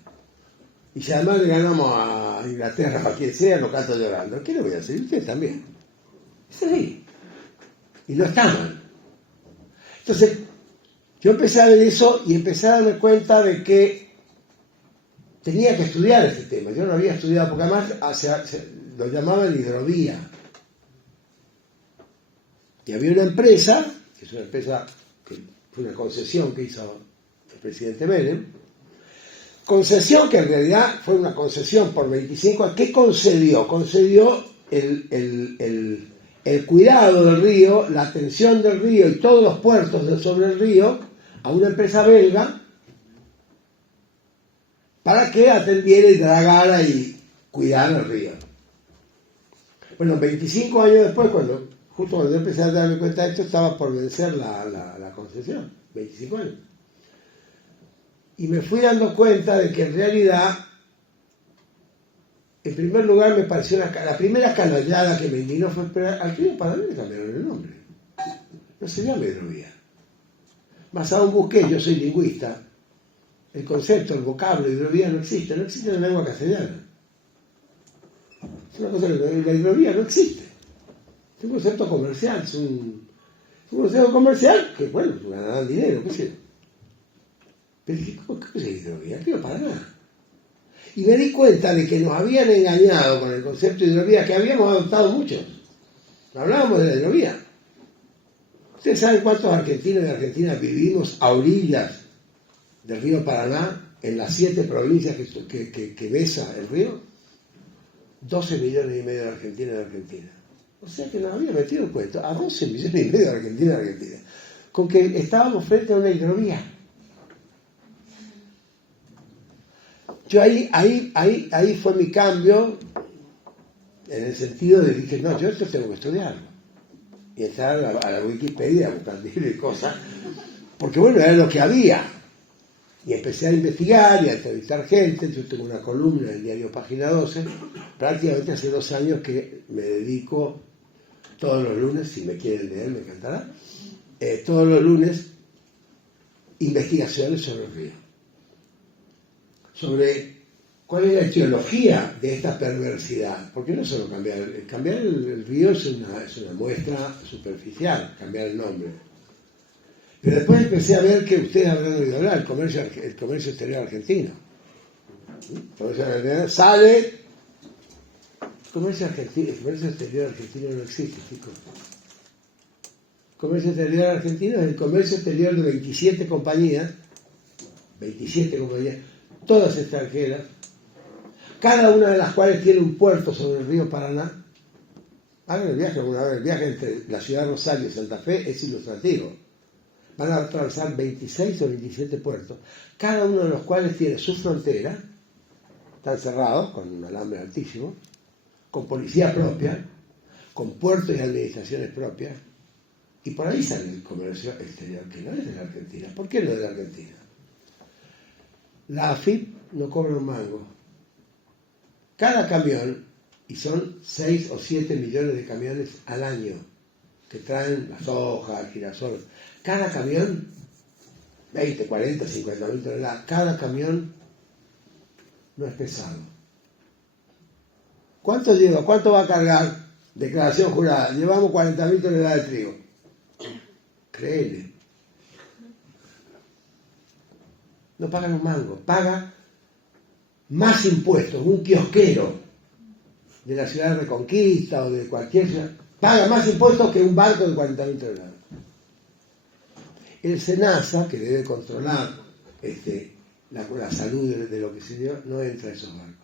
Y si además le ganamos a Inglaterra o a quien sea, lo canto llorando. ¿Qué le voy a hacer? Ustedes también. Es así. Y no está mal. Entonces, yo empecé a ver eso y empecé a darme cuenta de que tenía que estudiar este tema. Yo no había estudiado, porque además lo llamaban hidrovía. Y había una empresa, que es una empresa que fue una concesión que hizo el presidente Menem, concesión que en realidad fue una concesión por 25 años. ¿Qué concedió? Concedió el cuidado del río, la atención del río y todos los puertos sobre el río a una empresa belga para que atendiera y dragara y cuidara el río. Bueno, 25 años después, justo cuando yo empecé a darme cuenta de esto, estaba por vencer la concesión, 25 años. Y me fui dando cuenta de que en realidad, en primer lugar me pareció la primera canallada que me indignó fue, pero al río Paraná le cambiaron el nombre. No se llama hidrovía. Más aún busqué, yo soy lingüista, el concepto, el vocablo hidrovía no existe en la lengua castellana. Es una cosa que la hidrovía no existe. Es un concepto comercial, es un concepto comercial que, bueno, ganarán dinero, qué sé yo. Pero dije, ¿cómo es hidrovía? Río Paraná. Y me di cuenta de que nos habían engañado con el concepto de hidrovía, que habíamos adoptado muchos. Hablábamos de la hidrovía. ¿Ustedes saben cuántos argentinos y argentinas vivimos a orillas del río Paraná, en las 7 provincias que besa el río? 12 millones y medio de argentinos y argentinas. O sea que nos había metido el cuento a 12 millones y medio de argentinos y argentinas, con que estábamos frente a una hidrovía. Yo ahí fue mi cambio, en el sentido de que dije, no, yo esto tengo que estudiarlo. Y entrar a la Wikipedia a buscar libros y cosas, porque bueno, era lo que había. Y empecé a investigar y a entrevistar gente. Yo tengo una columna en el diario Página 12, prácticamente hace 2 años que me dedico todos los lunes, si me quieren leer me encantará, todos los lunes, investigaciones sobre el río. Sobre cuál es la etiología de esta perversidad, porque no solo cambiar el río es una muestra superficial, cambiar el nombre. Pero después empecé a ver que ustedes habrán oído hablar, el comercio exterior argentino. El comercio argentino sale, el comercio exterior argentino no existe, chicos. comercio exterior argentino es el comercio exterior de 27 compañías, todas extranjeras, cada una de las cuales tiene un puerto sobre el río Paraná. Hagan el viaje alguna vez, el viaje entre la ciudad de Rosario y Santa Fe es ilustrativo. Van a atravesar 26 o 27 puertos, cada uno de los cuales tiene su frontera, están cerrados con un alambre altísimo, con policía propia, con puertos y administraciones propias, y por ahí sale el comercio exterior, que no es de la Argentina. ¿Por qué no es de la Argentina? La AFIP no cobra un mango. Cada camión, y son 6 o 7 millones de camiones al año que traen la soja, el girasol, cada camión, 20, 40, 50 mil toneladas, cada camión no es pesado. ¿Cuánto lleva? ¿Cuánto va a cargar? Declaración jurada. Llevamos 40.000 toneladas de trigo. Créele. No pagan un mango. Paga más impuestos. Un kiosquero de la ciudad de Reconquista o de cualquier ciudad paga más impuestos que un barco de 40.000 toneladas. El SENASA, que debe controlar la salud de lo que se dio, no entra a esos barcos.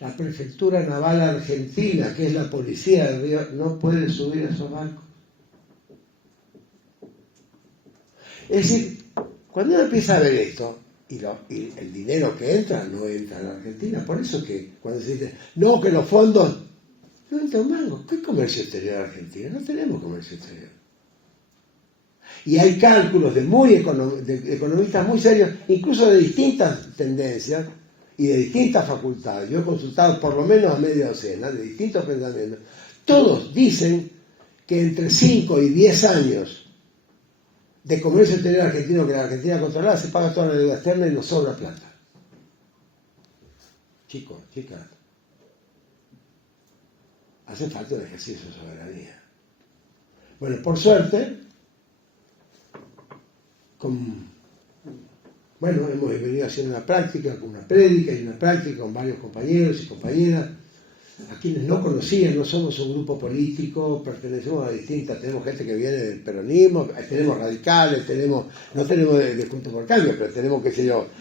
La Prefectura Naval Argentina, que es la policía del río, no puede subir a esos barcos. Es decir, cuando uno empieza a ver esto, y el dinero que entra, no entra a la Argentina. Por eso que cuando se dice, no, que los fondos, no entra un mango. ¿Qué comercio exterior argentino? No tenemos comercio exterior. Y hay cálculos de economistas muy serios, incluso de distintas tendencias y de distintas facultades. Yo he consultado por lo menos a media docena de distintos pensamientos. Todos dicen que entre 5 y 10 años de comercio exterior argentino que la Argentina controlada se paga toda la deuda externa y nos sobra plata. Chicos, chicas, hace falta un ejercicio de soberanía. Bueno, por suerte, hemos venido haciendo una práctica, una prédica y una práctica con varios compañeros y compañeras, a quienes no conocían. No somos un grupo político, pertenecemos a distintas, tenemos gente que viene del peronismo, tenemos radicales, no tenemos de Juntos por el Cambio, pero tenemos,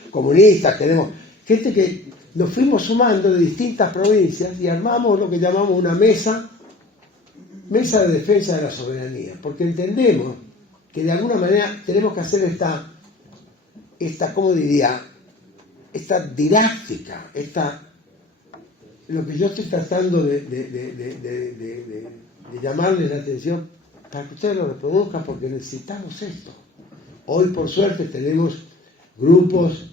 comunistas, tenemos gente que nos fuimos sumando de distintas provincias y armamos lo que llamamos una mesa de defensa de la soberanía, porque entendemos que de alguna manera tenemos que hacer esta didáctica, lo que yo estoy tratando de llamarles la atención para que ustedes lo reproduzcan, porque necesitamos esto. Hoy, por suerte, tenemos grupos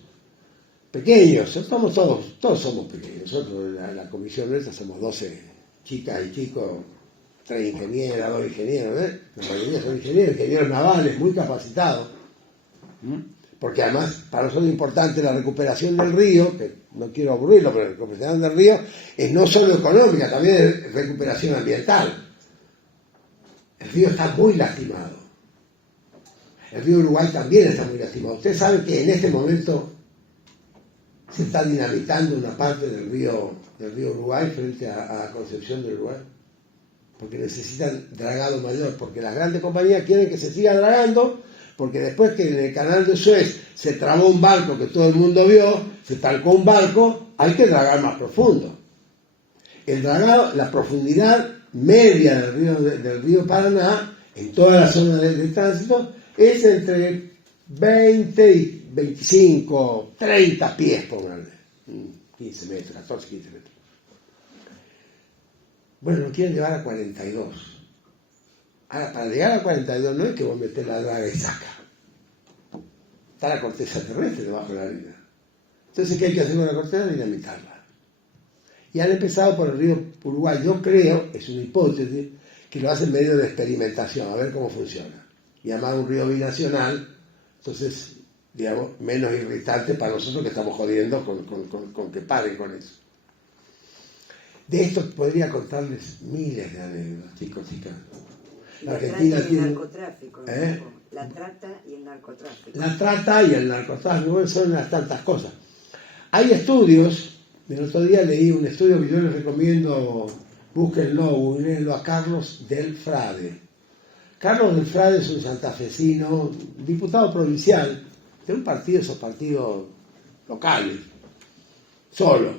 pequeños, todos somos pequeños. Nosotros, la comisión nuestra, somos 12 chicas y chicos, 3 ingenieras, 2 ingenieros, la mayoría son ingenieros navales, muy capacitados. Porque además para nosotros es importante la recuperación del río, que no quiero aburrirlo, pero la recuperación del río es no solo económica, también es recuperación ambiental. El río está muy lastimado. El río Uruguay también está muy lastimado. Ustedes saben que en este momento se está dinamitando una parte del río Uruguay frente a Concepción del Uruguay, porque necesitan dragado mayor, porque las grandes compañías quieren que se siga dragando, porque después que en el canal de Suez se trabó un barco que todo el mundo vio, se talcó un barco, hay que dragar más profundo. El dragado, la profundidad media del río Paraná, en toda la zona de tránsito, es entre 20 y 25, 30 pies, pónganle, 15 metros, 14, 15 metros. Bueno, lo quieren llevar a 42. Ahora, para llegar a 42 no es que vos metés la draga y saca. Está la corteza terrestre debajo de la arena. Entonces, ¿qué hay que hacer con la corteza? Dinamitarla. Y han empezado por el río Uruguay. Yo creo, es una hipótesis, que lo hacen medio de experimentación, a ver cómo funciona. Llamado un río binacional, entonces, digamos, menos irritante para nosotros que estamos jodiendo con que paren con eso. De esto podría contarles miles de anécdotas, chicos, chicas. La Argentina tiene el narcotráfico, la trata y el narcotráfico. La trata y el narcotráfico son unas tantas cosas. Hay estudios, el otro día leí un estudio que yo les recomiendo, búsquenlo, googleenlo, a Carlos del Frade. Carlos Delfrade es un santafesino, diputado provincial de un partido, esos partidos locales, solo.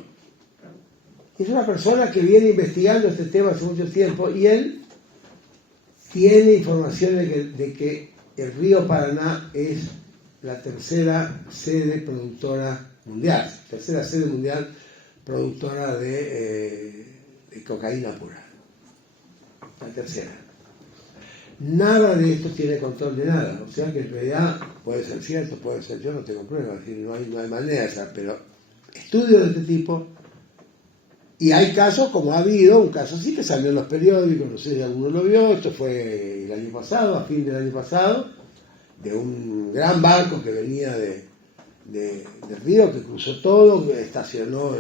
Es una persona que viene investigando este tema hace mucho tiempo y él tiene información de que el río Paraná es la tercera sede productora mundial, tercera sede mundial productora de cocaína pura. La tercera. Nada de esto tiene control de nada, o sea que en realidad puede ser cierto, puede ser, yo no tengo pruebas, es decir, no hay manera de hacer, pero estudios de este tipo, y hay casos como ha habido, un caso así que salió en los periódicos, no sé si alguno lo vio, esto fue el año pasado, a fin del año pasado, de un gran barco que venía del río, que cruzó todo, que estacionó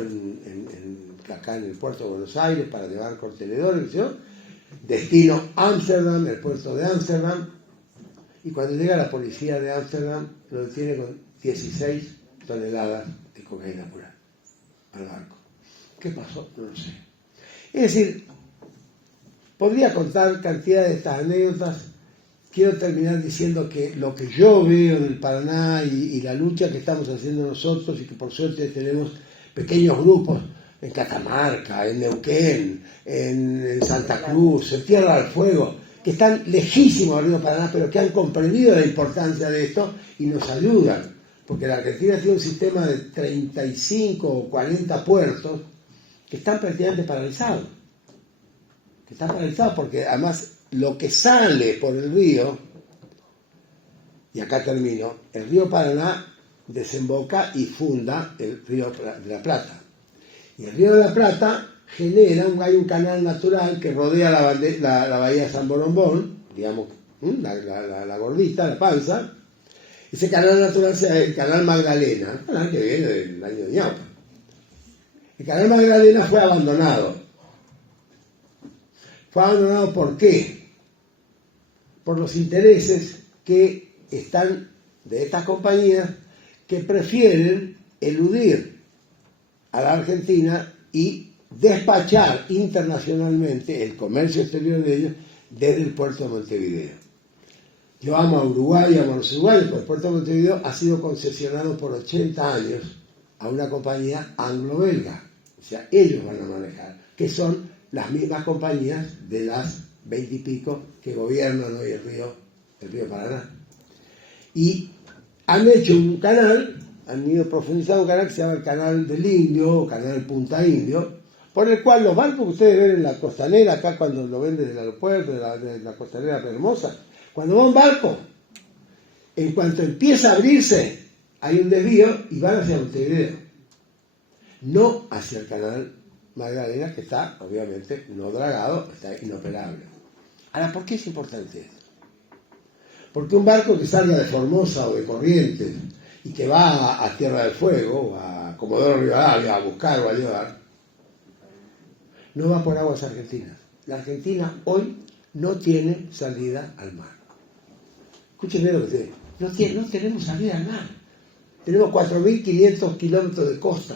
acá en el puerto de Buenos Aires para llevar contenedores, ¿sí? Destino Ámsterdam, el puerto de Ámsterdam, y cuando llega la policía de Ámsterdam lo detiene con 16 toneladas de cocaína pura al barco. ¿Qué pasó? No lo sé. Es decir, podría contar cantidad de estas anécdotas. Quiero terminar diciendo que lo que yo veo en el Paraná y la lucha que estamos haciendo nosotros, y que por suerte tenemos pequeños grupos en Catamarca, en Neuquén, en Santa Cruz, en Tierra del Fuego, que están lejísimos del río Paraná, pero que han comprendido la importancia de esto y nos ayudan, porque la Argentina tiene un sistema de 35 o 40 puertos que están prácticamente paralizados. Que están paralizados porque además lo que sale por el río, y acá termino, el río Paraná desemboca y funda el río de la Plata. Y el río de la Plata genera, hay un canal natural que rodea la bahía de San Borombón, digamos, la gordita, la panza. Ese canal natural es el canal Magdalena, un canal que viene del año de Ñaupa. El canal Magdalena fue abandonado. ¿Fue abandonado por qué? Por los intereses que están de estas compañías que prefieren eludir a la Argentina y despachar internacionalmente el comercio exterior de ellos desde el puerto de Montevideo. Yo amo a Uruguay, amo a los uruguayos, pero el puerto de Montevideo ha sido concesionado por 80 años a una compañía anglo-belga. O sea, ellos van a manejar, que son las mismas compañías de las 20 y pico que gobiernan hoy el río Paraná. Y han hecho un canal, han ido profundizando un canal que se llama el Canal del Indio, o Canal Punta Indio, por el cual los barcos que ustedes ven en la costanera, acá cuando lo ven desde el aeropuerto, de la costanera Hermosa, cuando va un barco, en cuanto empieza a abrirse, hay un desvío y van hacia Montevideo, no hacia el Canal Magdalena, que está, obviamente, no dragado, está inoperable. Ahora, ¿por qué es importante esto? Porque un barco que salga de Formosa o de Corrientes y que va a Tierra del Fuego, a Comodoro Rivadavia, a buscar o a llevar, no va por aguas argentinas. La Argentina hoy no tiene salida al mar. Escúchenme lo que te digo. No tenemos salida al mar. Tenemos 4.500 kilómetros de costa.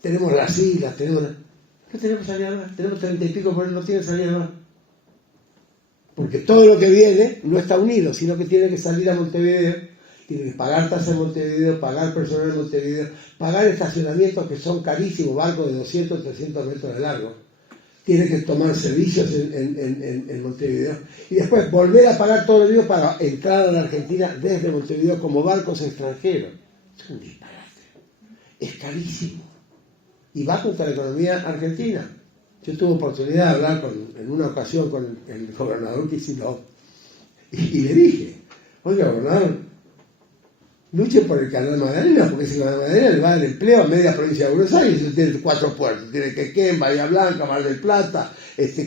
Tenemos las islas, no tenemos salida al mar. Tenemos 30 y pico, pero no tiene salida al mar. Porque todo lo que viene no está unido, sino que tiene que salir a Montevideo, tiene que pagar tasa en Montevideo, pagar personal en Montevideo, pagar estacionamientos que son carísimos, barcos de 200, 300 metros de largo. Tiene que tomar servicios en Montevideo y después volver a pagar todo el día para entrar a la Argentina desde Montevideo como barcos extranjeros. Es un disparate. Es carísimo. Y va contra la economía argentina. Yo tuve oportunidad de hablar en una ocasión con el gobernador Kicillof y le dije, oiga, gobernador, luche por el Canal Magdalena, porque ese Canal Magdalena le va a dar empleo a media provincia de Buenos Aires. Y tiene 4 puertos, tiene Quequén, Bahía Blanca, Mar del Plata,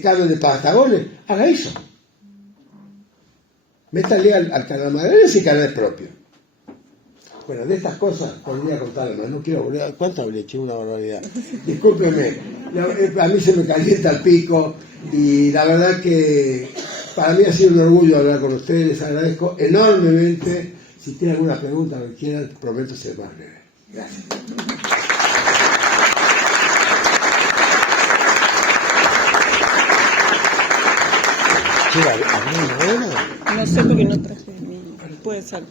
Carmen de Patagones. Haga eso. Métale al Canal Magdalena ese canal propio. Bueno, de estas cosas podría contar más, no quiero volver. ¿Cuánto hablé? Che, una barbaridad. Discúlpeme, a mí se me calienta el pico y la verdad que para mí ha sido un orgullo hablar con ustedes, les agradezco enormemente. Si tienen alguna pregunta o quieran, prometo ser más breve. Gracias. ¿Quiere abrir ahora? No sé porque no traje mi... Puede ser.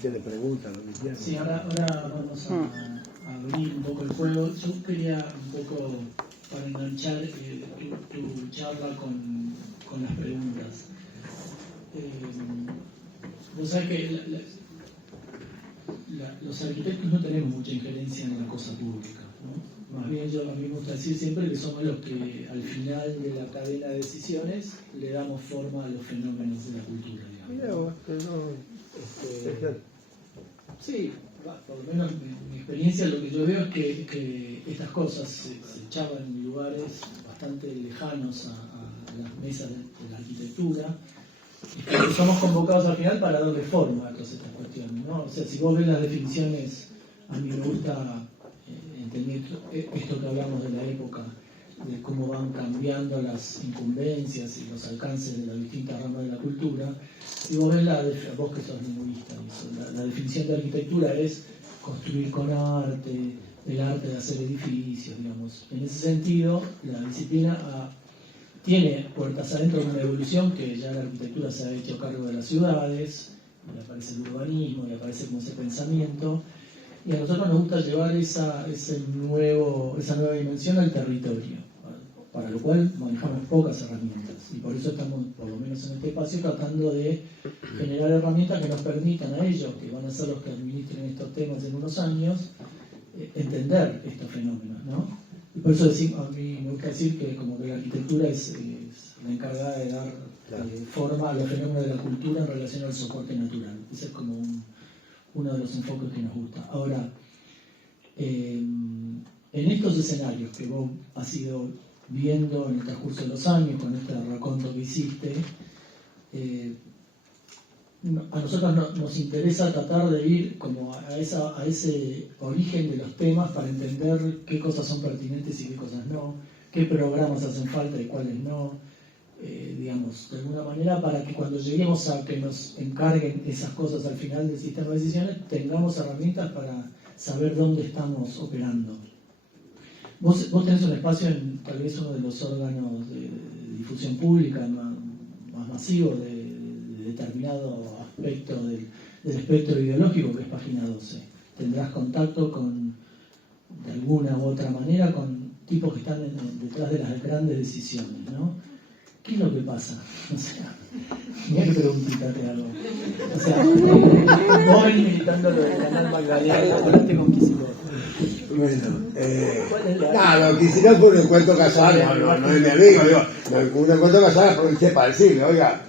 ¿Qué le pregunta lo que quiera? Sí, ahora vamos a abrir un poco el juego. Yo quería un poco, para enganchar tu charla con las preguntas. Vos sabés que los arquitectos no tenemos mucha injerencia en la cosa pública, ¿no? Más bien a mí me gusta decir siempre que somos los que al final de la cadena de decisiones le damos forma a los fenómenos de la cultura, digamos. Sí, por lo menos mi experiencia, lo que yo veo es que estas cosas se echaban en lugares bastante lejanos a las mesas de la arquitectura, y que somos convocados al final para darle forma a todas estas cuestiones, ¿no? O sea, si vos ves las definiciones, a mí me gusta entender esto que hablamos de la época, de cómo van cambiando las incumbencias y los alcances de las distintas ramas de la cultura. Si vos ves vos que sos lingüista, la definición de arquitectura es construir con arte, el arte de hacer edificios, digamos. En ese sentido, la disciplina tiene puertas adentro de una evolución que ya la arquitectura se ha hecho cargo de las ciudades, y aparece el urbanismo, y aparece como ese pensamiento, y a nosotros nos gusta llevar esa nueva dimensión al territorio, para lo cual manejamos pocas herramientas, y por eso estamos, por lo menos en este espacio, tratando de generar herramientas que nos permitan a ellos, que van a ser los que administren estos temas en unos años, entender estos fenómenos, ¿no? Y por eso a mí me gusta decir que como que la arquitectura es la encargada de dar forma a los fenómenos de la cultura en relación al soporte natural. Ese es como uno de los enfoques que nos gusta. Ahora, en estos escenarios que vos has ido viendo en el transcurso de los años, con este raconto que hiciste, a nosotros nos interesa tratar de ir como a ese origen de los temas para entender qué cosas son pertinentes y qué cosas no, qué programas hacen falta y cuáles no, digamos, de alguna manera para que cuando lleguemos a que nos encarguen esas cosas al final del sistema de decisiones, tengamos herramientas para saber dónde estamos operando. Vos tenés un espacio en tal vez uno de los órganos de difusión pública más masivo de determinado aspecto del espectro ideológico, que es Página 12. Tendrás contacto de alguna u otra manera con tipos que están detrás de las grandes decisiones, ¿no? ¿Qué es lo que pasa? O sea, mira que preguntita te hago. O sea, vos venís militando lo del canal Magdalena, hablaste con Kicillof. Bueno, lo que hicieron fue un encuentro casual, no es mi amigo, digo, un encuentro casual aproveché para decirle, oiga,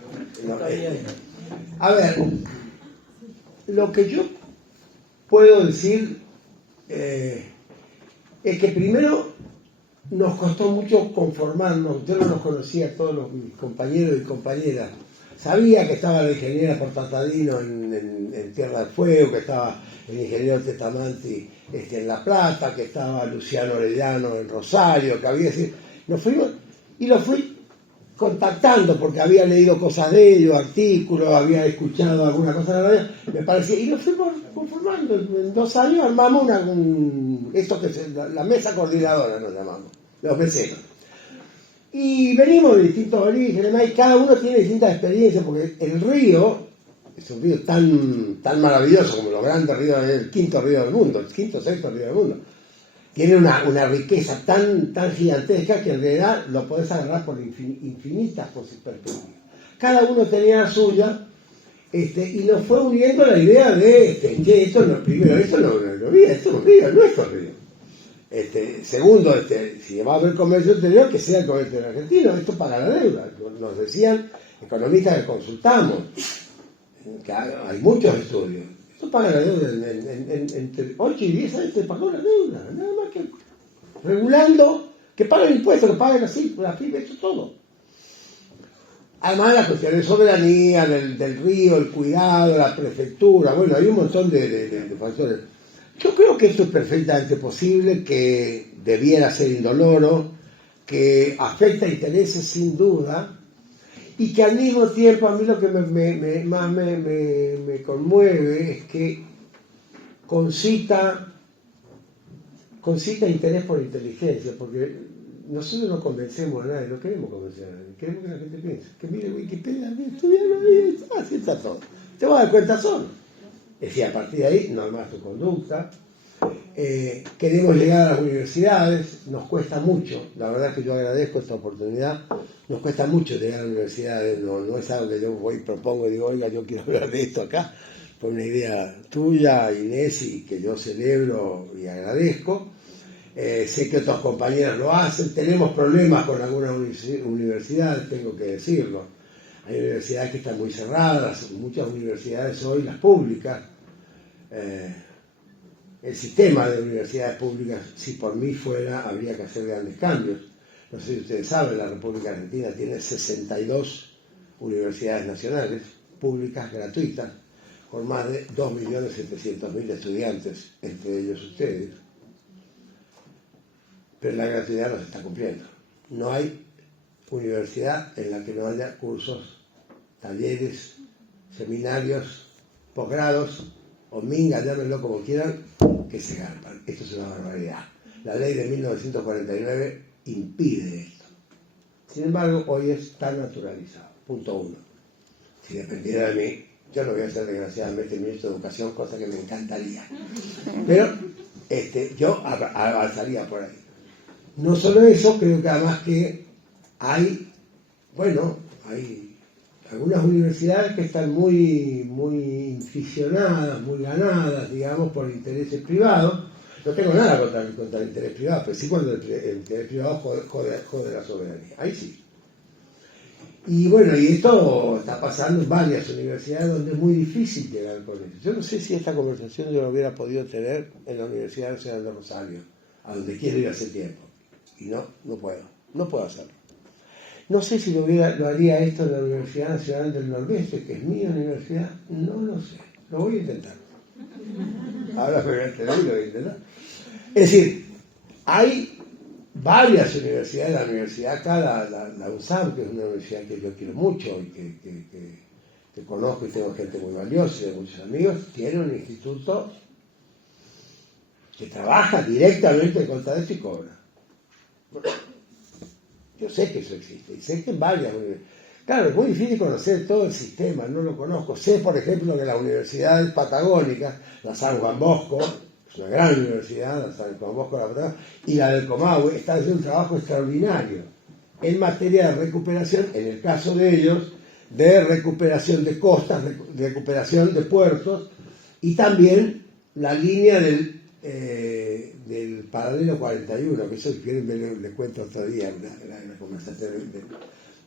a ver, lo que yo puedo decir es que primero nos costó mucho conformarnos. Yo no los conocía a todos mis compañeros y compañeras. Sabía que estaba la ingeniera Portatadino en Tierra del Fuego, que estaba el ingeniero Tetamanti en La Plata, que estaba Luciano Orellano en Rosario, que había decir, nos fuimos y los fui contactando porque había leído cosas de ellos, artículos, había escuchado alguna cosa de la radio, me parecía, y nos fuimos conformando. En 2 años armamos esto que es la mesa coordinadora, nos llamamos, los vecinos. Y venimos de distintos orígenes, y cada uno tiene distintas experiencias, porque el río es un río tan maravilloso como los grandes ríos, el quinto río del mundo, el quinto o sexto río del mundo. Tiene una riqueza tan gigantesca que en realidad lo podés agarrar por infinitas perspectivas. Cada uno tenía la suya, y nos fue uniendo la idea de que esto no es un río, no es un río. Segundo, si va a haber comercio exterior, que sea el comercio argentino, esto paga la deuda. Nos decían economistas que consultamos, que hay muchos estudios. Esto paga la deuda, entre 8 y 10 años se pagó la deuda, nada más que regulando, que paguen impuestos, que paguen la PIB, eso es todo. Además la cuestión de soberanía, del río, el cuidado, la prefectura, bueno, hay un montón de factores. Yo creo que esto es perfectamente posible, que debiera ser indoloro, que afecta intereses sin duda, y que al mismo tiempo a mí lo que más me conmueve es que concita interés por inteligencia, porque nosotros no convencemos a nadie, no queremos convencer a nadie, queremos que la gente piense, que mire Wikipedia, estudiarlo ahí, así está todo. Te vas a dar cuenta solo. Es decir, a partir de ahí, normar tu conducta. Queremos llegar a las universidades, nos cuesta mucho, la verdad es que yo agradezco esta oportunidad, nos cuesta mucho llegar a las universidades, no es algo que yo voy y propongo y digo, oiga, yo quiero hablar de esto acá, por una idea tuya, Inés, y que yo celebro y agradezco. Sé que otros compañeros lo hacen, tenemos problemas con algunas universidades, tengo que decirlo. Hay universidades que están muy cerradas, muchas universidades hoy, las públicas, el sistema de universidades públicas, si por mí fuera, habría que hacer grandes cambios. No sé si ustedes saben, la República Argentina tiene 62 universidades nacionales, públicas, gratuitas, con más de 2.700.000 estudiantes, entre ellos ustedes. Pero la gratuidad no se está cumpliendo. No hay universidad en la que no haya cursos, talleres, seminarios, posgrados, o minga, llámenlo como quieran, que se garpan. Esto es una barbaridad. La ley de 1949 impide esto. Sin embargo, hoy está naturalizado. Punto 1. Si dependiera de mí, yo no voy a ser desgraciadamente ministro de Educación, cosa que me encantaría. Pero yo avanzaría por ahí. No solo eso, creo que además que hay algunas universidades que están muy inficionadas, muy ganadas, digamos, por intereses privados. No tengo nada contra el interés privado, pero sí cuando el interés privado jode la soberanía. Ahí sí. Y bueno, y esto está pasando en varias universidades donde es muy difícil llegar con eso. Yo no sé si esta conversación yo la hubiera podido tener en la Universidad Nacional de Rosario, a donde quiero ir hace tiempo. Y no puedo hacerlo. No sé si lo haría esto en la Universidad Nacional del Nordeste, que es mi universidad, no lo sé. Lo voy a intentar. Ahora me voy a enterar y lo voy a intentar. Es decir, hay varias universidades, la universidad acá, la UNSAM, que es una universidad que yo quiero mucho y que conozco y tengo gente muy valiosa y de muchos amigos, tiene un instituto que trabaja directamente contra esto y cobra. Yo sé que eso existe y sé que en varias universidades. Claro, es muy difícil conocer todo el sistema, no lo conozco. Sé, por ejemplo, que la Universidad Patagónica, la San Juan Bosco, es una gran universidad, la San Juan Bosco, y la del Comahue, están haciendo un trabajo extraordinario en materia de recuperación, en el caso de ellos, de recuperación de costas, de recuperación de puertos, y también la línea del paralelo 41, que eso si quieren le cuento otro día una conversación.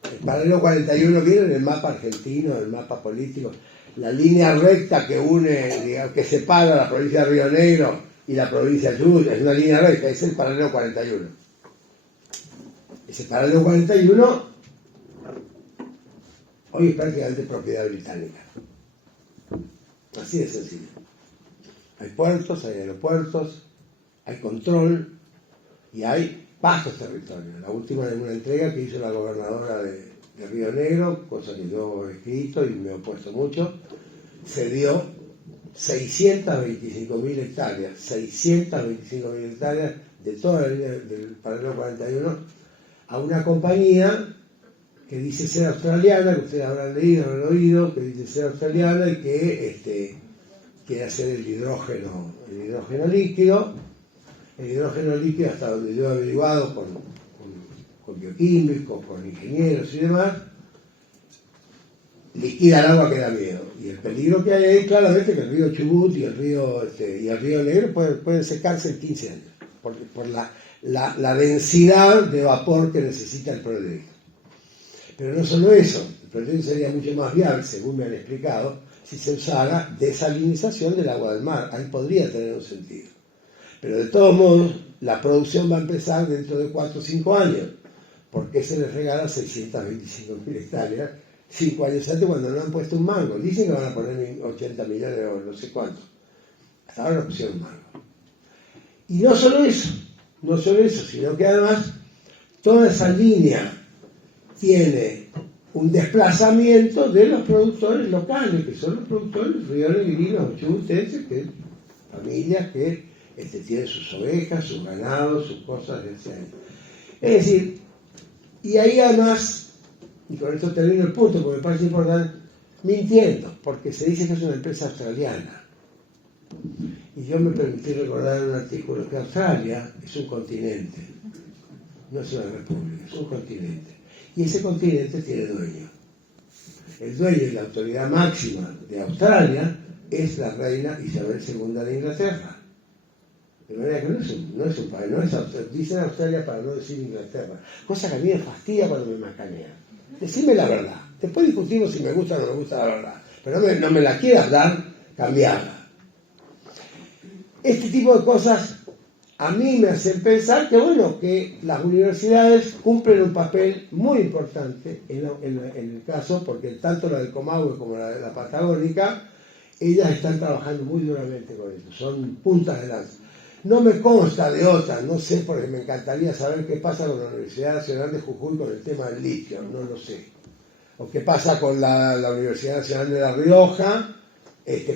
El paralelo 41 viene en el mapa argentino, en el mapa político, la línea recta que une, digamos, que separa la provincia de Río Negro y la provincia de Chubut, es una línea recta, es el paralelo 41. Ese paralelo 41 hoy es prácticamente propiedad británica. Así de sencillo. Hay puertos, hay aeropuertos, hay control y hay vastos territorios. La última de una entrega que hizo la gobernadora de Río Negro, cosa que yo he escrito y me he opuesto mucho, se dio 625.000 hectáreas, 625.000 hectáreas de toda la línea del paralelo 41 a una compañía que dice ser australiana, que ustedes habrán leído, habrán oído, que dice ser australiana y que quiere hacer el hidrógeno líquido. El hidrógeno líquido, hasta donde yo he averiguado con bioquímicos, con ingenieros y demás, liquida el agua que da miedo. Y el peligro que hay ahí, claramente, que el río Chubut y el río Negro pueden secarse en 15 años, por la densidad de vapor que necesita el proyecto. Pero no solo eso, el proyecto sería mucho más viable, según me han explicado, si se usara desalinización del agua del mar. Ahí podría tener un sentido. Pero de todos modos, la producción va a empezar dentro de 4 o 5 años. ¿Por qué se les regala 625.000 hectáreas 5 años antes cuando no han puesto un mango? Dicen que van a poner 80 millones o no sé cuánto. Hasta ahora no pusieron un mango. Y no solo eso, sino que además toda esa línea tiene un desplazamiento de los productores locales, que son los productores rionegrinos o chubutenses, que familias que tienen sus ovejas, sus ganados, sus cosas de ese año. Es decir, y ahí además, y con esto termino el punto porque me parece importante, mintiendo, porque se dice que es una empresa australiana. Y yo me permití recordar en un artículo que Australia es un continente, no es una república, es un continente. Y ese continente tiene dueño. El dueño y la autoridad máxima de Australia es la reina Isabel II de Inglaterra. De manera que no es un país, dicen Australia para no decir Inglaterra, cosa que a mí me fastidia cuando me macanean. Decime la verdad, después discutimos si me gusta o no me gusta la verdad, pero no me la quieras dar, cambiarla. Este tipo de cosas a mí me hacen pensar que, bueno, que las universidades cumplen un papel muy importante en el caso, porque tanto la del Comahue como la de la Patagónica, ellas están trabajando muy duramente con eso, son puntas de lanza. No me consta de otras, no sé, porque me encantaría saber qué pasa con la Universidad Nacional de Jujuy con el tema del litio, no lo sé. O qué pasa con la Universidad Nacional de La Rioja,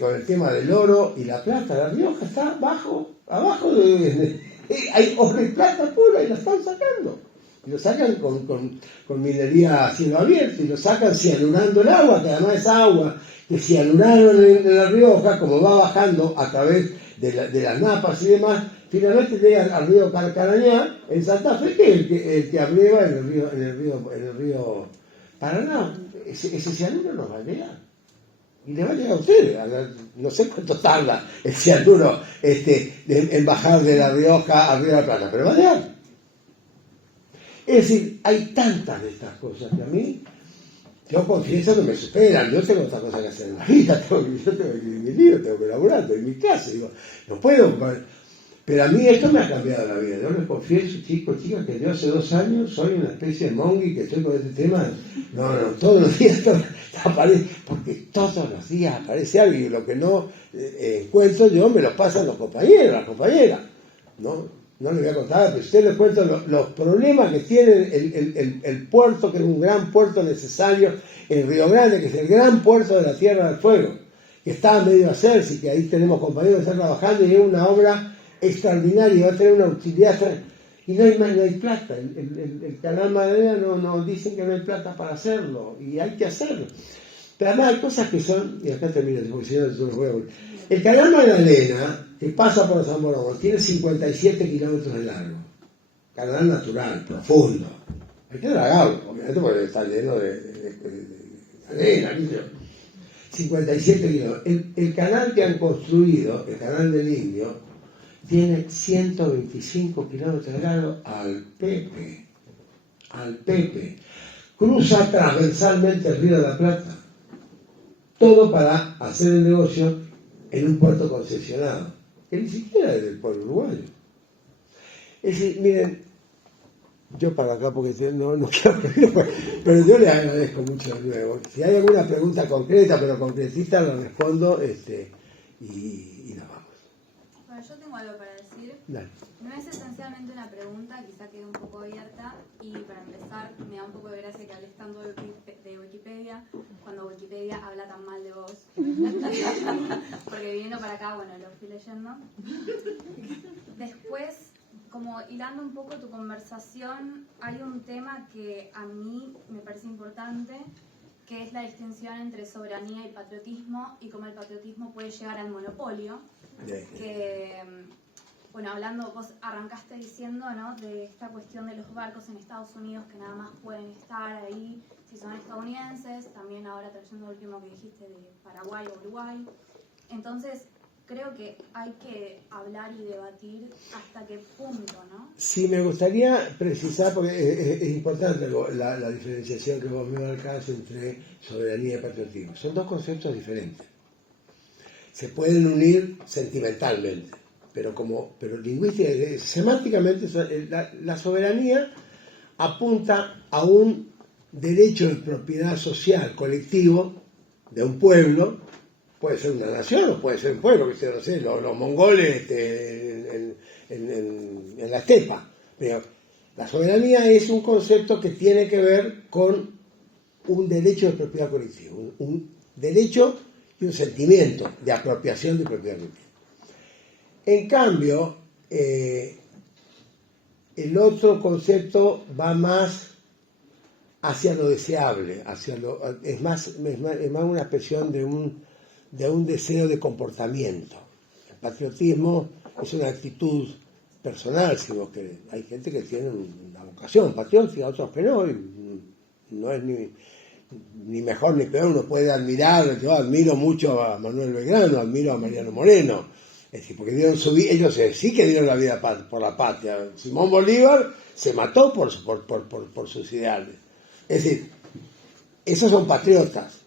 con el tema del oro y la plata. La Rioja está abajo hay oro y plata pura y la están sacando. Y lo sacan con minería a cielo abierto y lo sacan cianurando el agua, que además es agua que cianuraron en La Rioja, como va bajando a través de las napas y demás, finalmente llega al río Carcarañá, en Santa Fe, que es el que abrieva en el río Paraná. Ese cianuro nos va a llegar. Y le va a llegar a ustedes. No sé cuánto tarda el cianuro en bajar de La Rioja a Río de la Plata, pero va a llegar. Es decir, hay tantas de estas cosas que a mí, yo confieso que me superan. Yo tengo otra cosa que hacer en la vida, yo tengo que escribir mi libro, tengo que elaborar, estoy en mi clase, digo, no puedo. Pero a mí esto me ha cambiado la vida. Yo les confieso, chicos, chicas, que yo hace 2 años soy una especie de mongi que estoy con este tema. No, todos los días aparece, porque todos los días aparece algo y lo que no encuentro yo me lo pasan los compañeros, las compañeras. No les voy a contar, pero ustedes les cuento los problemas que tiene el puerto, que es un gran puerto necesario en Río Grande, que es el gran puerto de la Tierra del Fuego, que está a medio hacerse, y que ahí tenemos compañeros que están trabajando y es una obra extraordinaria, va a tener una utilidad y no hay plata. El canal Magdalena no dicen que no hay plata para hacerlo y hay que hacerlo. Pero además hay cosas que son, y acá termino, porque si no los voy a volver. El canal Magdalena, que pasa por San Borondón, tiene 57 kilómetros de largo, canal natural, profundo, hay que dragarlo, obviamente, porque está lleno de arena, 57 kilómetros. El canal que han construido, el canal del Indio, tiene 125 kilómetros de largo al Pepe. Cruza transversalmente el Río de la Plata. Todo para hacer el negocio en un puerto concesionado, que ni siquiera es del pueblo uruguayo. Es decir, miren, yo para acá porque no quiero, pero yo les agradezco mucho de nuevo. Si hay alguna pregunta concreta, pero concretita, la respondo y nos vamos. Bueno, yo tengo algo para decir. Dale. No es esencialmente una pregunta, quizá quede un poco abierta, y para empezar me da un poco de gracia que hables tanto de Wikipedia cuando Wikipedia habla tan mal de vos. Porque viniendo para acá, bueno, lo fui leyendo. Después, como hilando un poco tu conversación, hay un tema que a mí me parece importante, que es la distinción entre soberanía y patriotismo, y cómo el patriotismo puede llegar al monopolio. Que, bueno, hablando, vos arrancaste diciendo, ¿no?, de esta cuestión de los barcos en Estados Unidos que nada más pueden estar ahí si son estadounidenses, también ahora trayendo lo último que dijiste de Paraguay o Uruguay. Entonces, creo que hay que hablar y debatir hasta qué punto, ¿no? Sí, me gustaría precisar, porque es importante la diferenciación que vos me marcás entre soberanía y patriotismo. Son dos conceptos diferentes. Se pueden unir sentimentalmente, pero lingüística, semánticamente, la soberanía apunta a un derecho de propiedad social colectivo de un pueblo. Puede ser una nación o puede ser un pueblo, que no sé, los mongoles en la estepa. Pero la soberanía es un concepto que tiene que ver con un derecho de propiedad colectiva, un derecho y un sentimiento de apropiación de propiedad colectiva. En cambio, El otro concepto va más hacia lo deseable, es más una expresión de un deseo de comportamiento. El patriotismo es una actitud personal, si vos querés. Hay gente que tiene una vocación patriótica, otros que no, y no es ni mejor ni peor. Uno puede admirar, yo admiro mucho a Manuel Belgrano, admiro a Mariano Moreno, es decir, porque dieron su vida, ellos sí que dieron la vida por la patria. Simón Bolívar se mató por sus ideales. Es decir, esos son patriotas.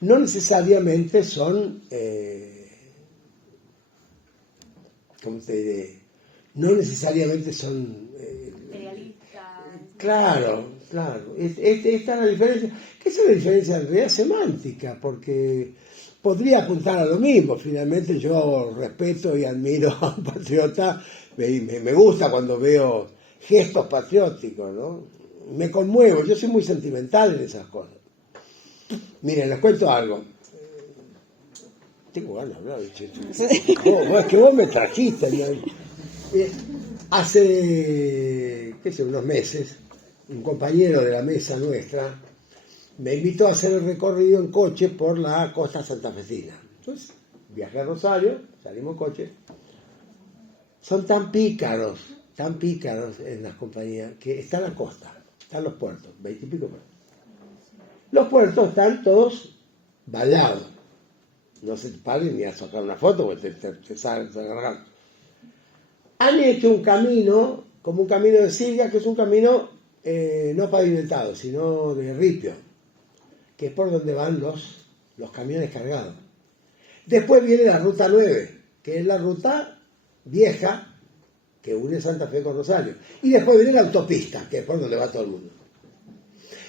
No necesariamente son, ¿cómo te diré? No necesariamente son... Imperialistas. Claro. Esta es la diferencia, que es una diferencia en realidad semántica, porque podría apuntar a lo mismo. Finalmente yo respeto y admiro a un patriota, me gusta cuando veo gestos patrióticos, ¿no? Me conmuevo, yo soy muy sentimental en esas cosas. Miren, les cuento algo. Tengo ganas de hablar, es que vos me trajiste. Hace, unos meses, un compañero de la mesa nuestra me invitó a hacer el recorrido en coche por la costa santafesina. Entonces, viajé a Rosario, salimos en coche. Son tan pícaros en las compañías, que está la costa, están los puertos, 20 y pico puertos. Los puertos están todos vallados. No se paren ni a sacar una foto porque te salen. Han hecho un camino, como un camino de Silga, que es un camino no pavimentado, sino de ripio, que es por donde van los camiones cargados. Después viene la ruta 9, que es la ruta vieja que une Santa Fe con Rosario. Y después viene la autopista, que es por donde va todo el mundo.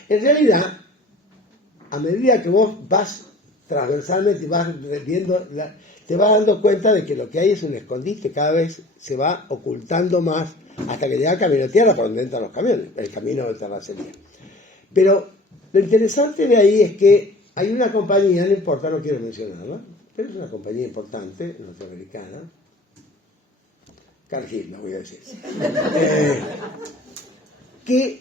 En realidad, a medida que vos vas transversalmente y vas viendo, te vas dando cuenta de que lo que hay es un escondite, cada vez se va ocultando más hasta que llega a Camino Tierra, por donde entran los camiones, el camino de terracería. Pero lo interesante de ahí es que hay una compañía, no importa, no quiero mencionarla, pero es una compañía importante, norteamericana, Cargill, no voy a decir, que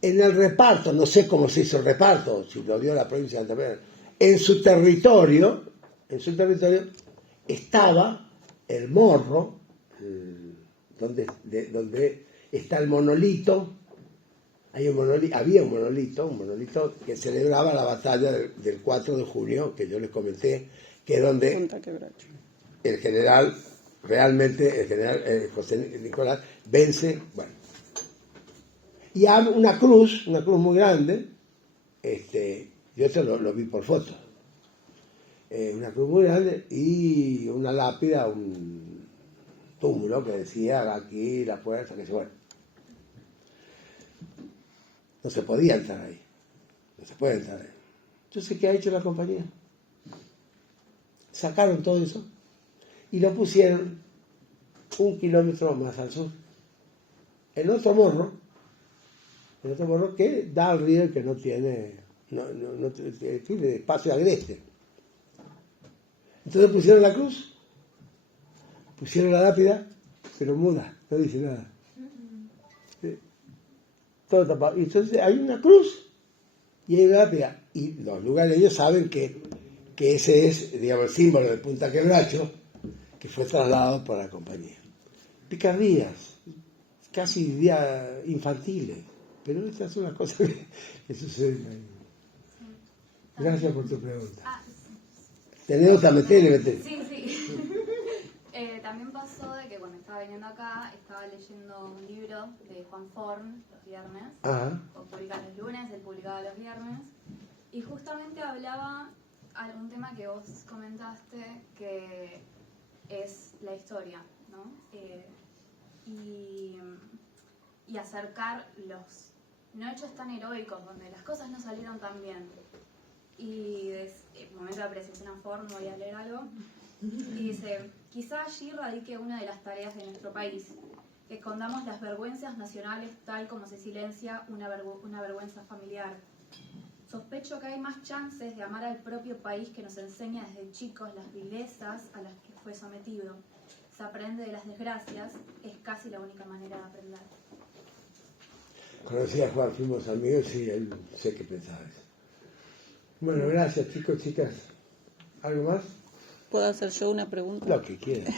en el reparto, no sé cómo se hizo el reparto, si lo dio la provincia de Santa Fe, en su territorio estaba el morro, donde está el monolito. Había un monolito que celebraba la batalla del 4 de junio, que yo les comenté, que es donde el general José Nicolás vence, bueno. Y hay una cruz muy grande, yo esto lo vi por foto, una cruz muy grande y una lápida, un túmulo que decía aquí la puerta, que se bueno. No se podía entrar ahí, no se puede entrar ahí. Entonces, ¿qué ha hecho la compañía? Sacaron todo eso y lo pusieron 1 kilómetro más al sur, en otro morro que da al río, que no tiene espacio agreste. Entonces pusieron la cruz, pusieron la lápida, pero muda, no dice nada. ¿Sí? Todo tapado. Y entonces hay una cruz y hay una lápida. Y los lugareños saben que ese es, digamos, el símbolo de Punta Quebracho, que fue trasladado por la compañía. Picardías, casi diría infantiles, pero estas son las cosas que suceden ahí. Gracias por tu pregunta. ¿Tenés otra? Metele. Sí. También pasó de que cuando estaba viniendo acá, estaba leyendo un libro de Juan Forn los viernes. O publicaba los lunes, él publicaba los viernes. Y justamente hablaba algún tema que vos comentaste, que es la historia, ¿no? Y acercar los no hechos tan heroicos, donde las cosas no salieron tan bien. Y en el momento de apreciación a Ford, voy a leer algo, y dice: quizá allí radique una de las tareas de nuestro país, que escondamos las vergüenzas nacionales tal como se silencia una vergüenza familiar. Sospecho que hay más chances de amar al propio país que nos enseña desde chicos las vilezas a las que fue sometido. se aprende de las desgracias, es casi la única manera de aprender. Conocí a Juan, fuimos amigos y él sé que pensaba eso. Bueno, gracias chicos, chicas. ¿Algo más? ¿Puedo hacer yo una pregunta? Lo que quieras.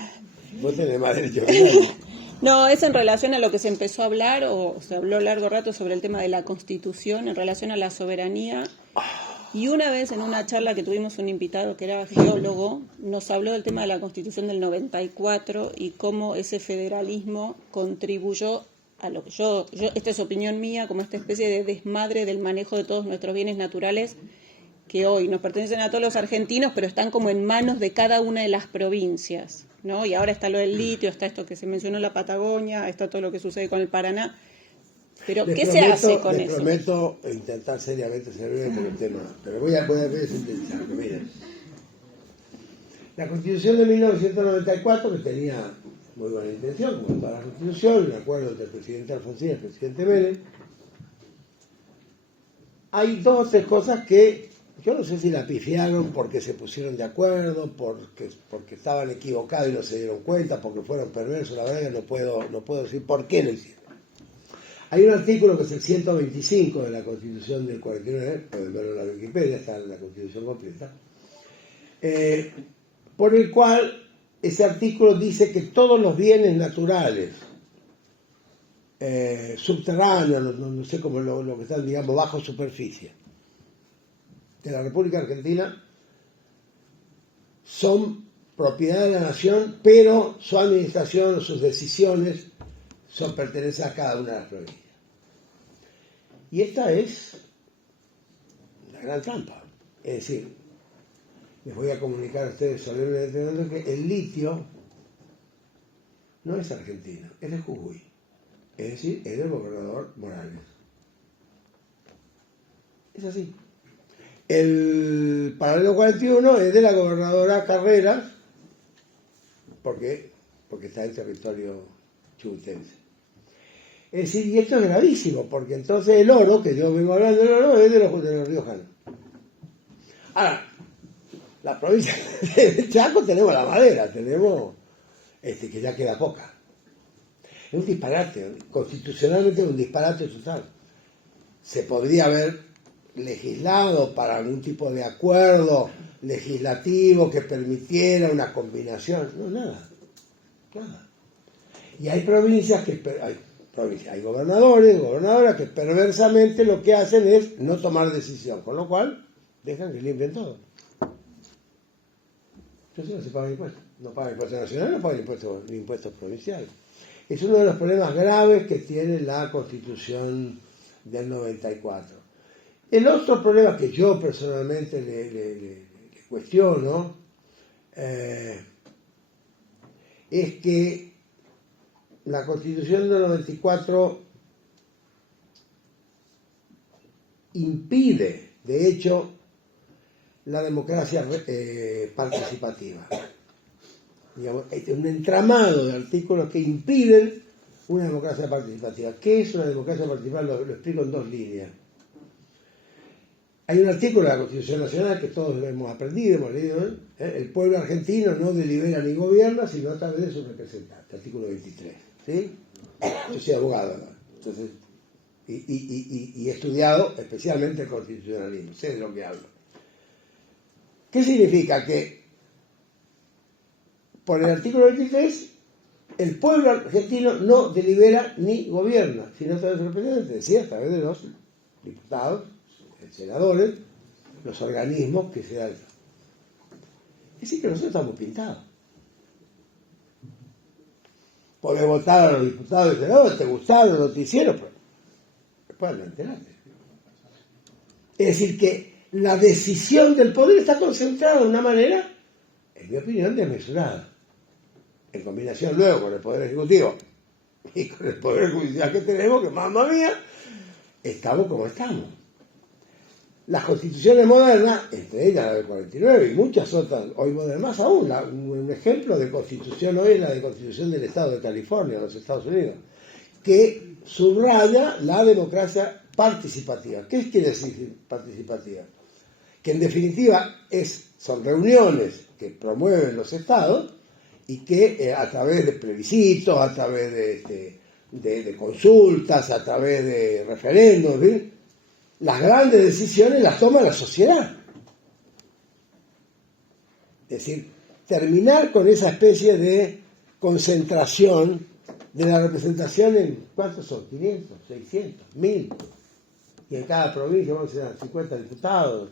Vos tenés más derecho que nadie. No, es en relación a lo que se empezó a hablar, o se habló largo rato sobre el tema de la Constitución, en relación a la soberanía. Y una vez en una charla que tuvimos un invitado que era geólogo, nos habló del tema de la Constitución del 94 y cómo ese federalismo contribuyó a lo que yo, esta es opinión mía, como esta especie de desmadre del manejo de todos nuestros bienes naturales que hoy nos pertenecen a todos los argentinos, pero están como en manos de cada una de las provincias, ¿no? Y ahora está lo del litio, está esto que se mencionó en la Patagonia, está todo lo que sucede con el Paraná. Pero, ¿qué se hace con eso? Prometo intentar seriamente ser breve con el tema, pero voy a sintetizarlo. Miren, la Constitución de 1994, que tenía muy buena intención, como toda la Constitución, un acuerdo entre el presidente Alfonsín y el presidente Menem, hay dos o tres cosas que yo no sé si la pifiaron porque se pusieron de acuerdo, porque estaban equivocados y no se dieron cuenta, porque fueron perversos. La verdad que no puedo decir por qué lo hicieron. Hay un artículo que es el 125 de la Constitución del 49, pueden verlo en la Wikipedia, está en la Constitución completa, por el cual ese artículo dice que todos los bienes naturales, subterráneos, no sé cómo lo que están, digamos, bajo superficie, de la República Argentina, son propiedad de la nación, pero su administración o sus decisiones pertenecen a cada una de las provincias. Y esta es la gran trampa. Es decir, les voy a comunicar a ustedes solemnemente que el litio no es argentino, es de Jujuy. Es decir, es del gobernador Morales. Es así. El paralelo 41 es de la gobernadora Carreras, porque está en territorio chubutense. Es decir, y esto es gravísimo, porque entonces el oro, que yo vengo hablando del oro, es de los riojanos. Ahora, la provincia de Chaco tenemos la madera, tenemos que ya queda poca. Es un disparate, constitucionalmente es un disparate total. Se podría haber legislado para algún tipo de acuerdo legislativo que permitiera una combinación. No, nada. Y hay provincias hay gobernadores, gobernadoras que perversamente lo que hacen es no tomar decisión, con lo cual dejan que limpien todo. Entonces no se pagan impuestos. No pagan impuestos nacionales, no pagan impuestos provinciales. Es uno de los problemas graves que tiene la Constitución del 94. El otro problema que yo personalmente le cuestiono es que la Constitución del 94 impide, de hecho, la democracia participativa. Digamos, es un entramado de artículos que impiden una democracia participativa. ¿Qué es una democracia participativa? Lo explico en dos líneas. Hay un artículo de la Constitución Nacional que todos hemos aprendido, hemos leído, el pueblo argentino no delibera ni gobierna, sino a través de sus representantes, artículo 23. ¿Sí? Yo soy abogado, ¿no? Entonces, y he estudiado especialmente el constitucionalismo, sé de lo que hablo. ¿Qué significa? Que por el artículo 23 el pueblo argentino no delibera ni gobierna, sino a través de sus representantes, ¿sí? A través de los diputados, senadores, los organismos que se dan. Es decir, que nosotros estamos pintados. Podés votar a los diputados y senadores, te gustaron los noticieros, pero después no enterarte. Es decir, que la decisión del poder está concentrada de una manera, en mi opinión, desmesurada. En combinación luego con el Poder Ejecutivo y con el Poder Judicial que tenemos, que mamma mía, estamos como estamos. Las constituciones modernas, entre ellas la del 49 y muchas otras, hoy modernas, más aún, un ejemplo de constitución hoy es la de Constitución del Estado de California, de los Estados Unidos, que subraya la democracia participativa. ¿Qué quiere decir participativa? Que en definitiva son reuniones que promueven los estados y que a través de plebiscitos, a través de consultas, a través de referéndums, ¿sí?, las grandes decisiones las toma la sociedad. Es decir, terminar con esa especie de concentración de la representación en, ¿cuántos son? 500, 600, 1000. Y en cada provincia vamos a tener 50 diputados.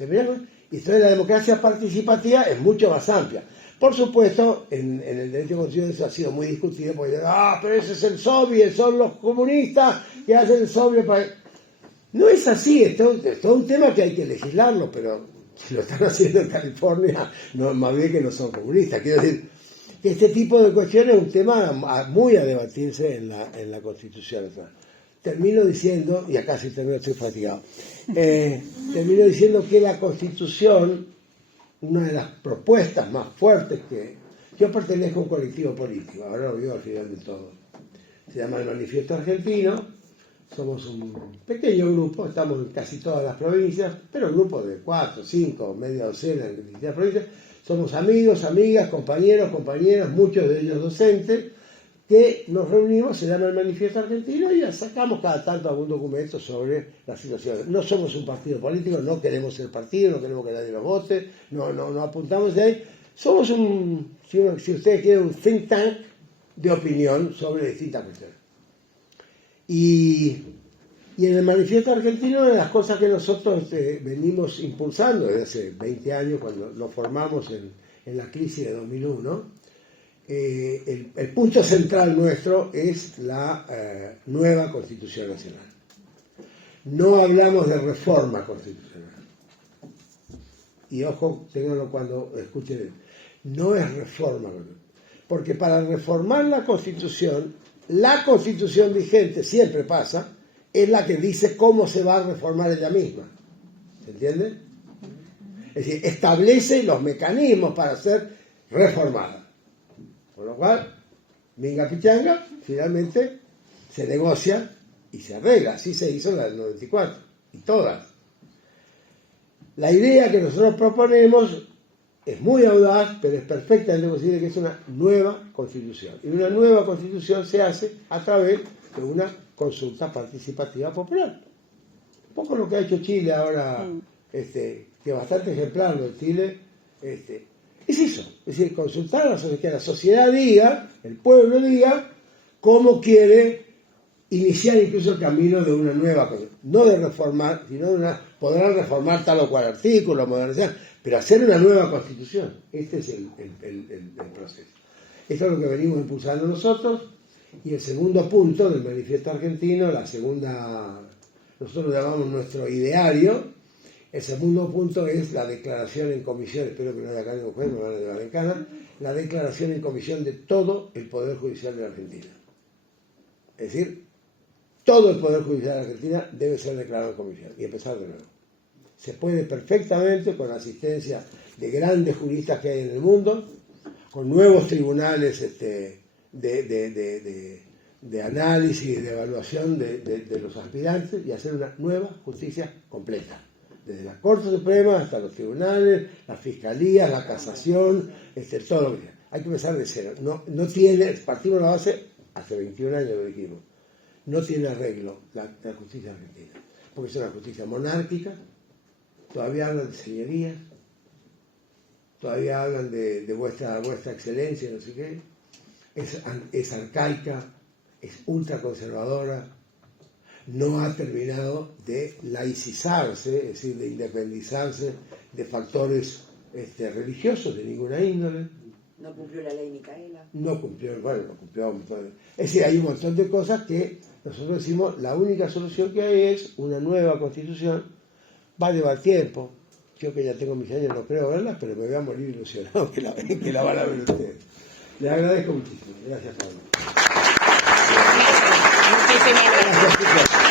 Y entonces la democracia participativa es mucho más amplia. Por supuesto, en el derecho constitucional eso ha sido muy discutido, porque pero ese es el soviet, son los comunistas que hacen el soviet para... No es así, es todo un tema que hay que legislarlo, pero si lo están haciendo en California, no, más bien que no son comunistas. Quiero decir que este tipo de cuestiones es un tema muy a debatirse en la Constitución. Termino diciendo, y acá sí termino, estoy fatigado, termino diciendo que la Constitución, una de las propuestas más fuertes que... Yo pertenezco a un colectivo político, ahora lo digo al final de todo. Se llama el Manifiesto Argentino. Somos un pequeño grupo, estamos en casi todas las provincias, pero un grupo de 4, 5, media docena en distintas provincias. Somos amigos, amigas, compañeros, compañeras, muchos de ellos docentes, que nos reunimos, se llama el Manifiesto Argentino, y sacamos cada tanto algún documento sobre la situación. No somos un partido político, no queremos ser partido, no queremos que nadie nos vote, no apuntamos de ahí. Somos si ustedes quieren, un think tank de opinión sobre distintas cuestiones. Y en el Manifiesto Argentino, una de las cosas que nosotros venimos impulsando desde hace 20 años, cuando lo formamos en la crisis de 2001, el punto central nuestro es la nueva Constitución Nacional. No hablamos de reforma constitucional. Y ojo, ténganlo cuando escuchen, no es reforma, porque para reformar la Constitución vigente siempre pasa, es la que dice cómo se va a reformar ella misma. ¿Se entiende? Es decir, establece los mecanismos para ser reformada. Por lo cual, minga pichanga, finalmente se negocia y se arregla. Así se hizo en la del 94, y todas. La idea que nosotros proponemos es muy audaz, pero es perfectamente posible, que es una nueva Constitución. Y una nueva Constitución se hace a través de una consulta participativa popular. Un poco lo que ha hecho Chile ahora, que es bastante ejemplar lo de Chile, es eso. Es decir, consultar a la sociedad, que la sociedad diga, el pueblo diga, cómo quiere iniciar incluso el camino de una nueva Constitución. No de reformar, sino de podrán reformar tal o cual artículo, modernizar, pero hacer una nueva Constitución. Este es el proceso. Esto es lo que venimos impulsando nosotros. Y el segundo punto del Manifiesto Argentino, nosotros lo llamamos nuestro ideario. El segundo punto es la declaración en comisión, espero que no haya acá ningún juez, me van a llevar en cana, la declaración en comisión de todo el Poder Judicial de la Argentina. Es decir, todo el Poder Judicial de la Argentina debe ser declarado en comisión y empezar de nuevo. Se puede perfectamente, con la asistencia de grandes juristas que hay en el mundo, con nuevos tribunales de análisis, de evaluación de los aspirantes, y hacer una nueva justicia completa. Desde la Corte Suprema hasta los tribunales, la Fiscalía, la Casación, todo lo que sea. Hay que empezar de cero. No tiene, partimos de la base, hace 21 años lo dijimos, no tiene arreglo la justicia argentina, porque es una justicia monárquica. Todavía hablan de señorías, todavía hablan de vuestra excelencia, no sé qué. Es arcaica, es ultraconservadora, no ha terminado de laicizarse, es decir, de independizarse de factores religiosos de ninguna índole. No cumplió la ley Micaela. No cumplió. Es decir, hay un montón de cosas que nosotros decimos, la única solución que hay es una nueva Constitución. Va a llevar tiempo. Yo, que ya tengo mis años, no creo verla, pero me voy a morir ilusionado que la van a ver ustedes. Les agradezco muchísimo. Gracias, Pablo. Muchísimas gracias.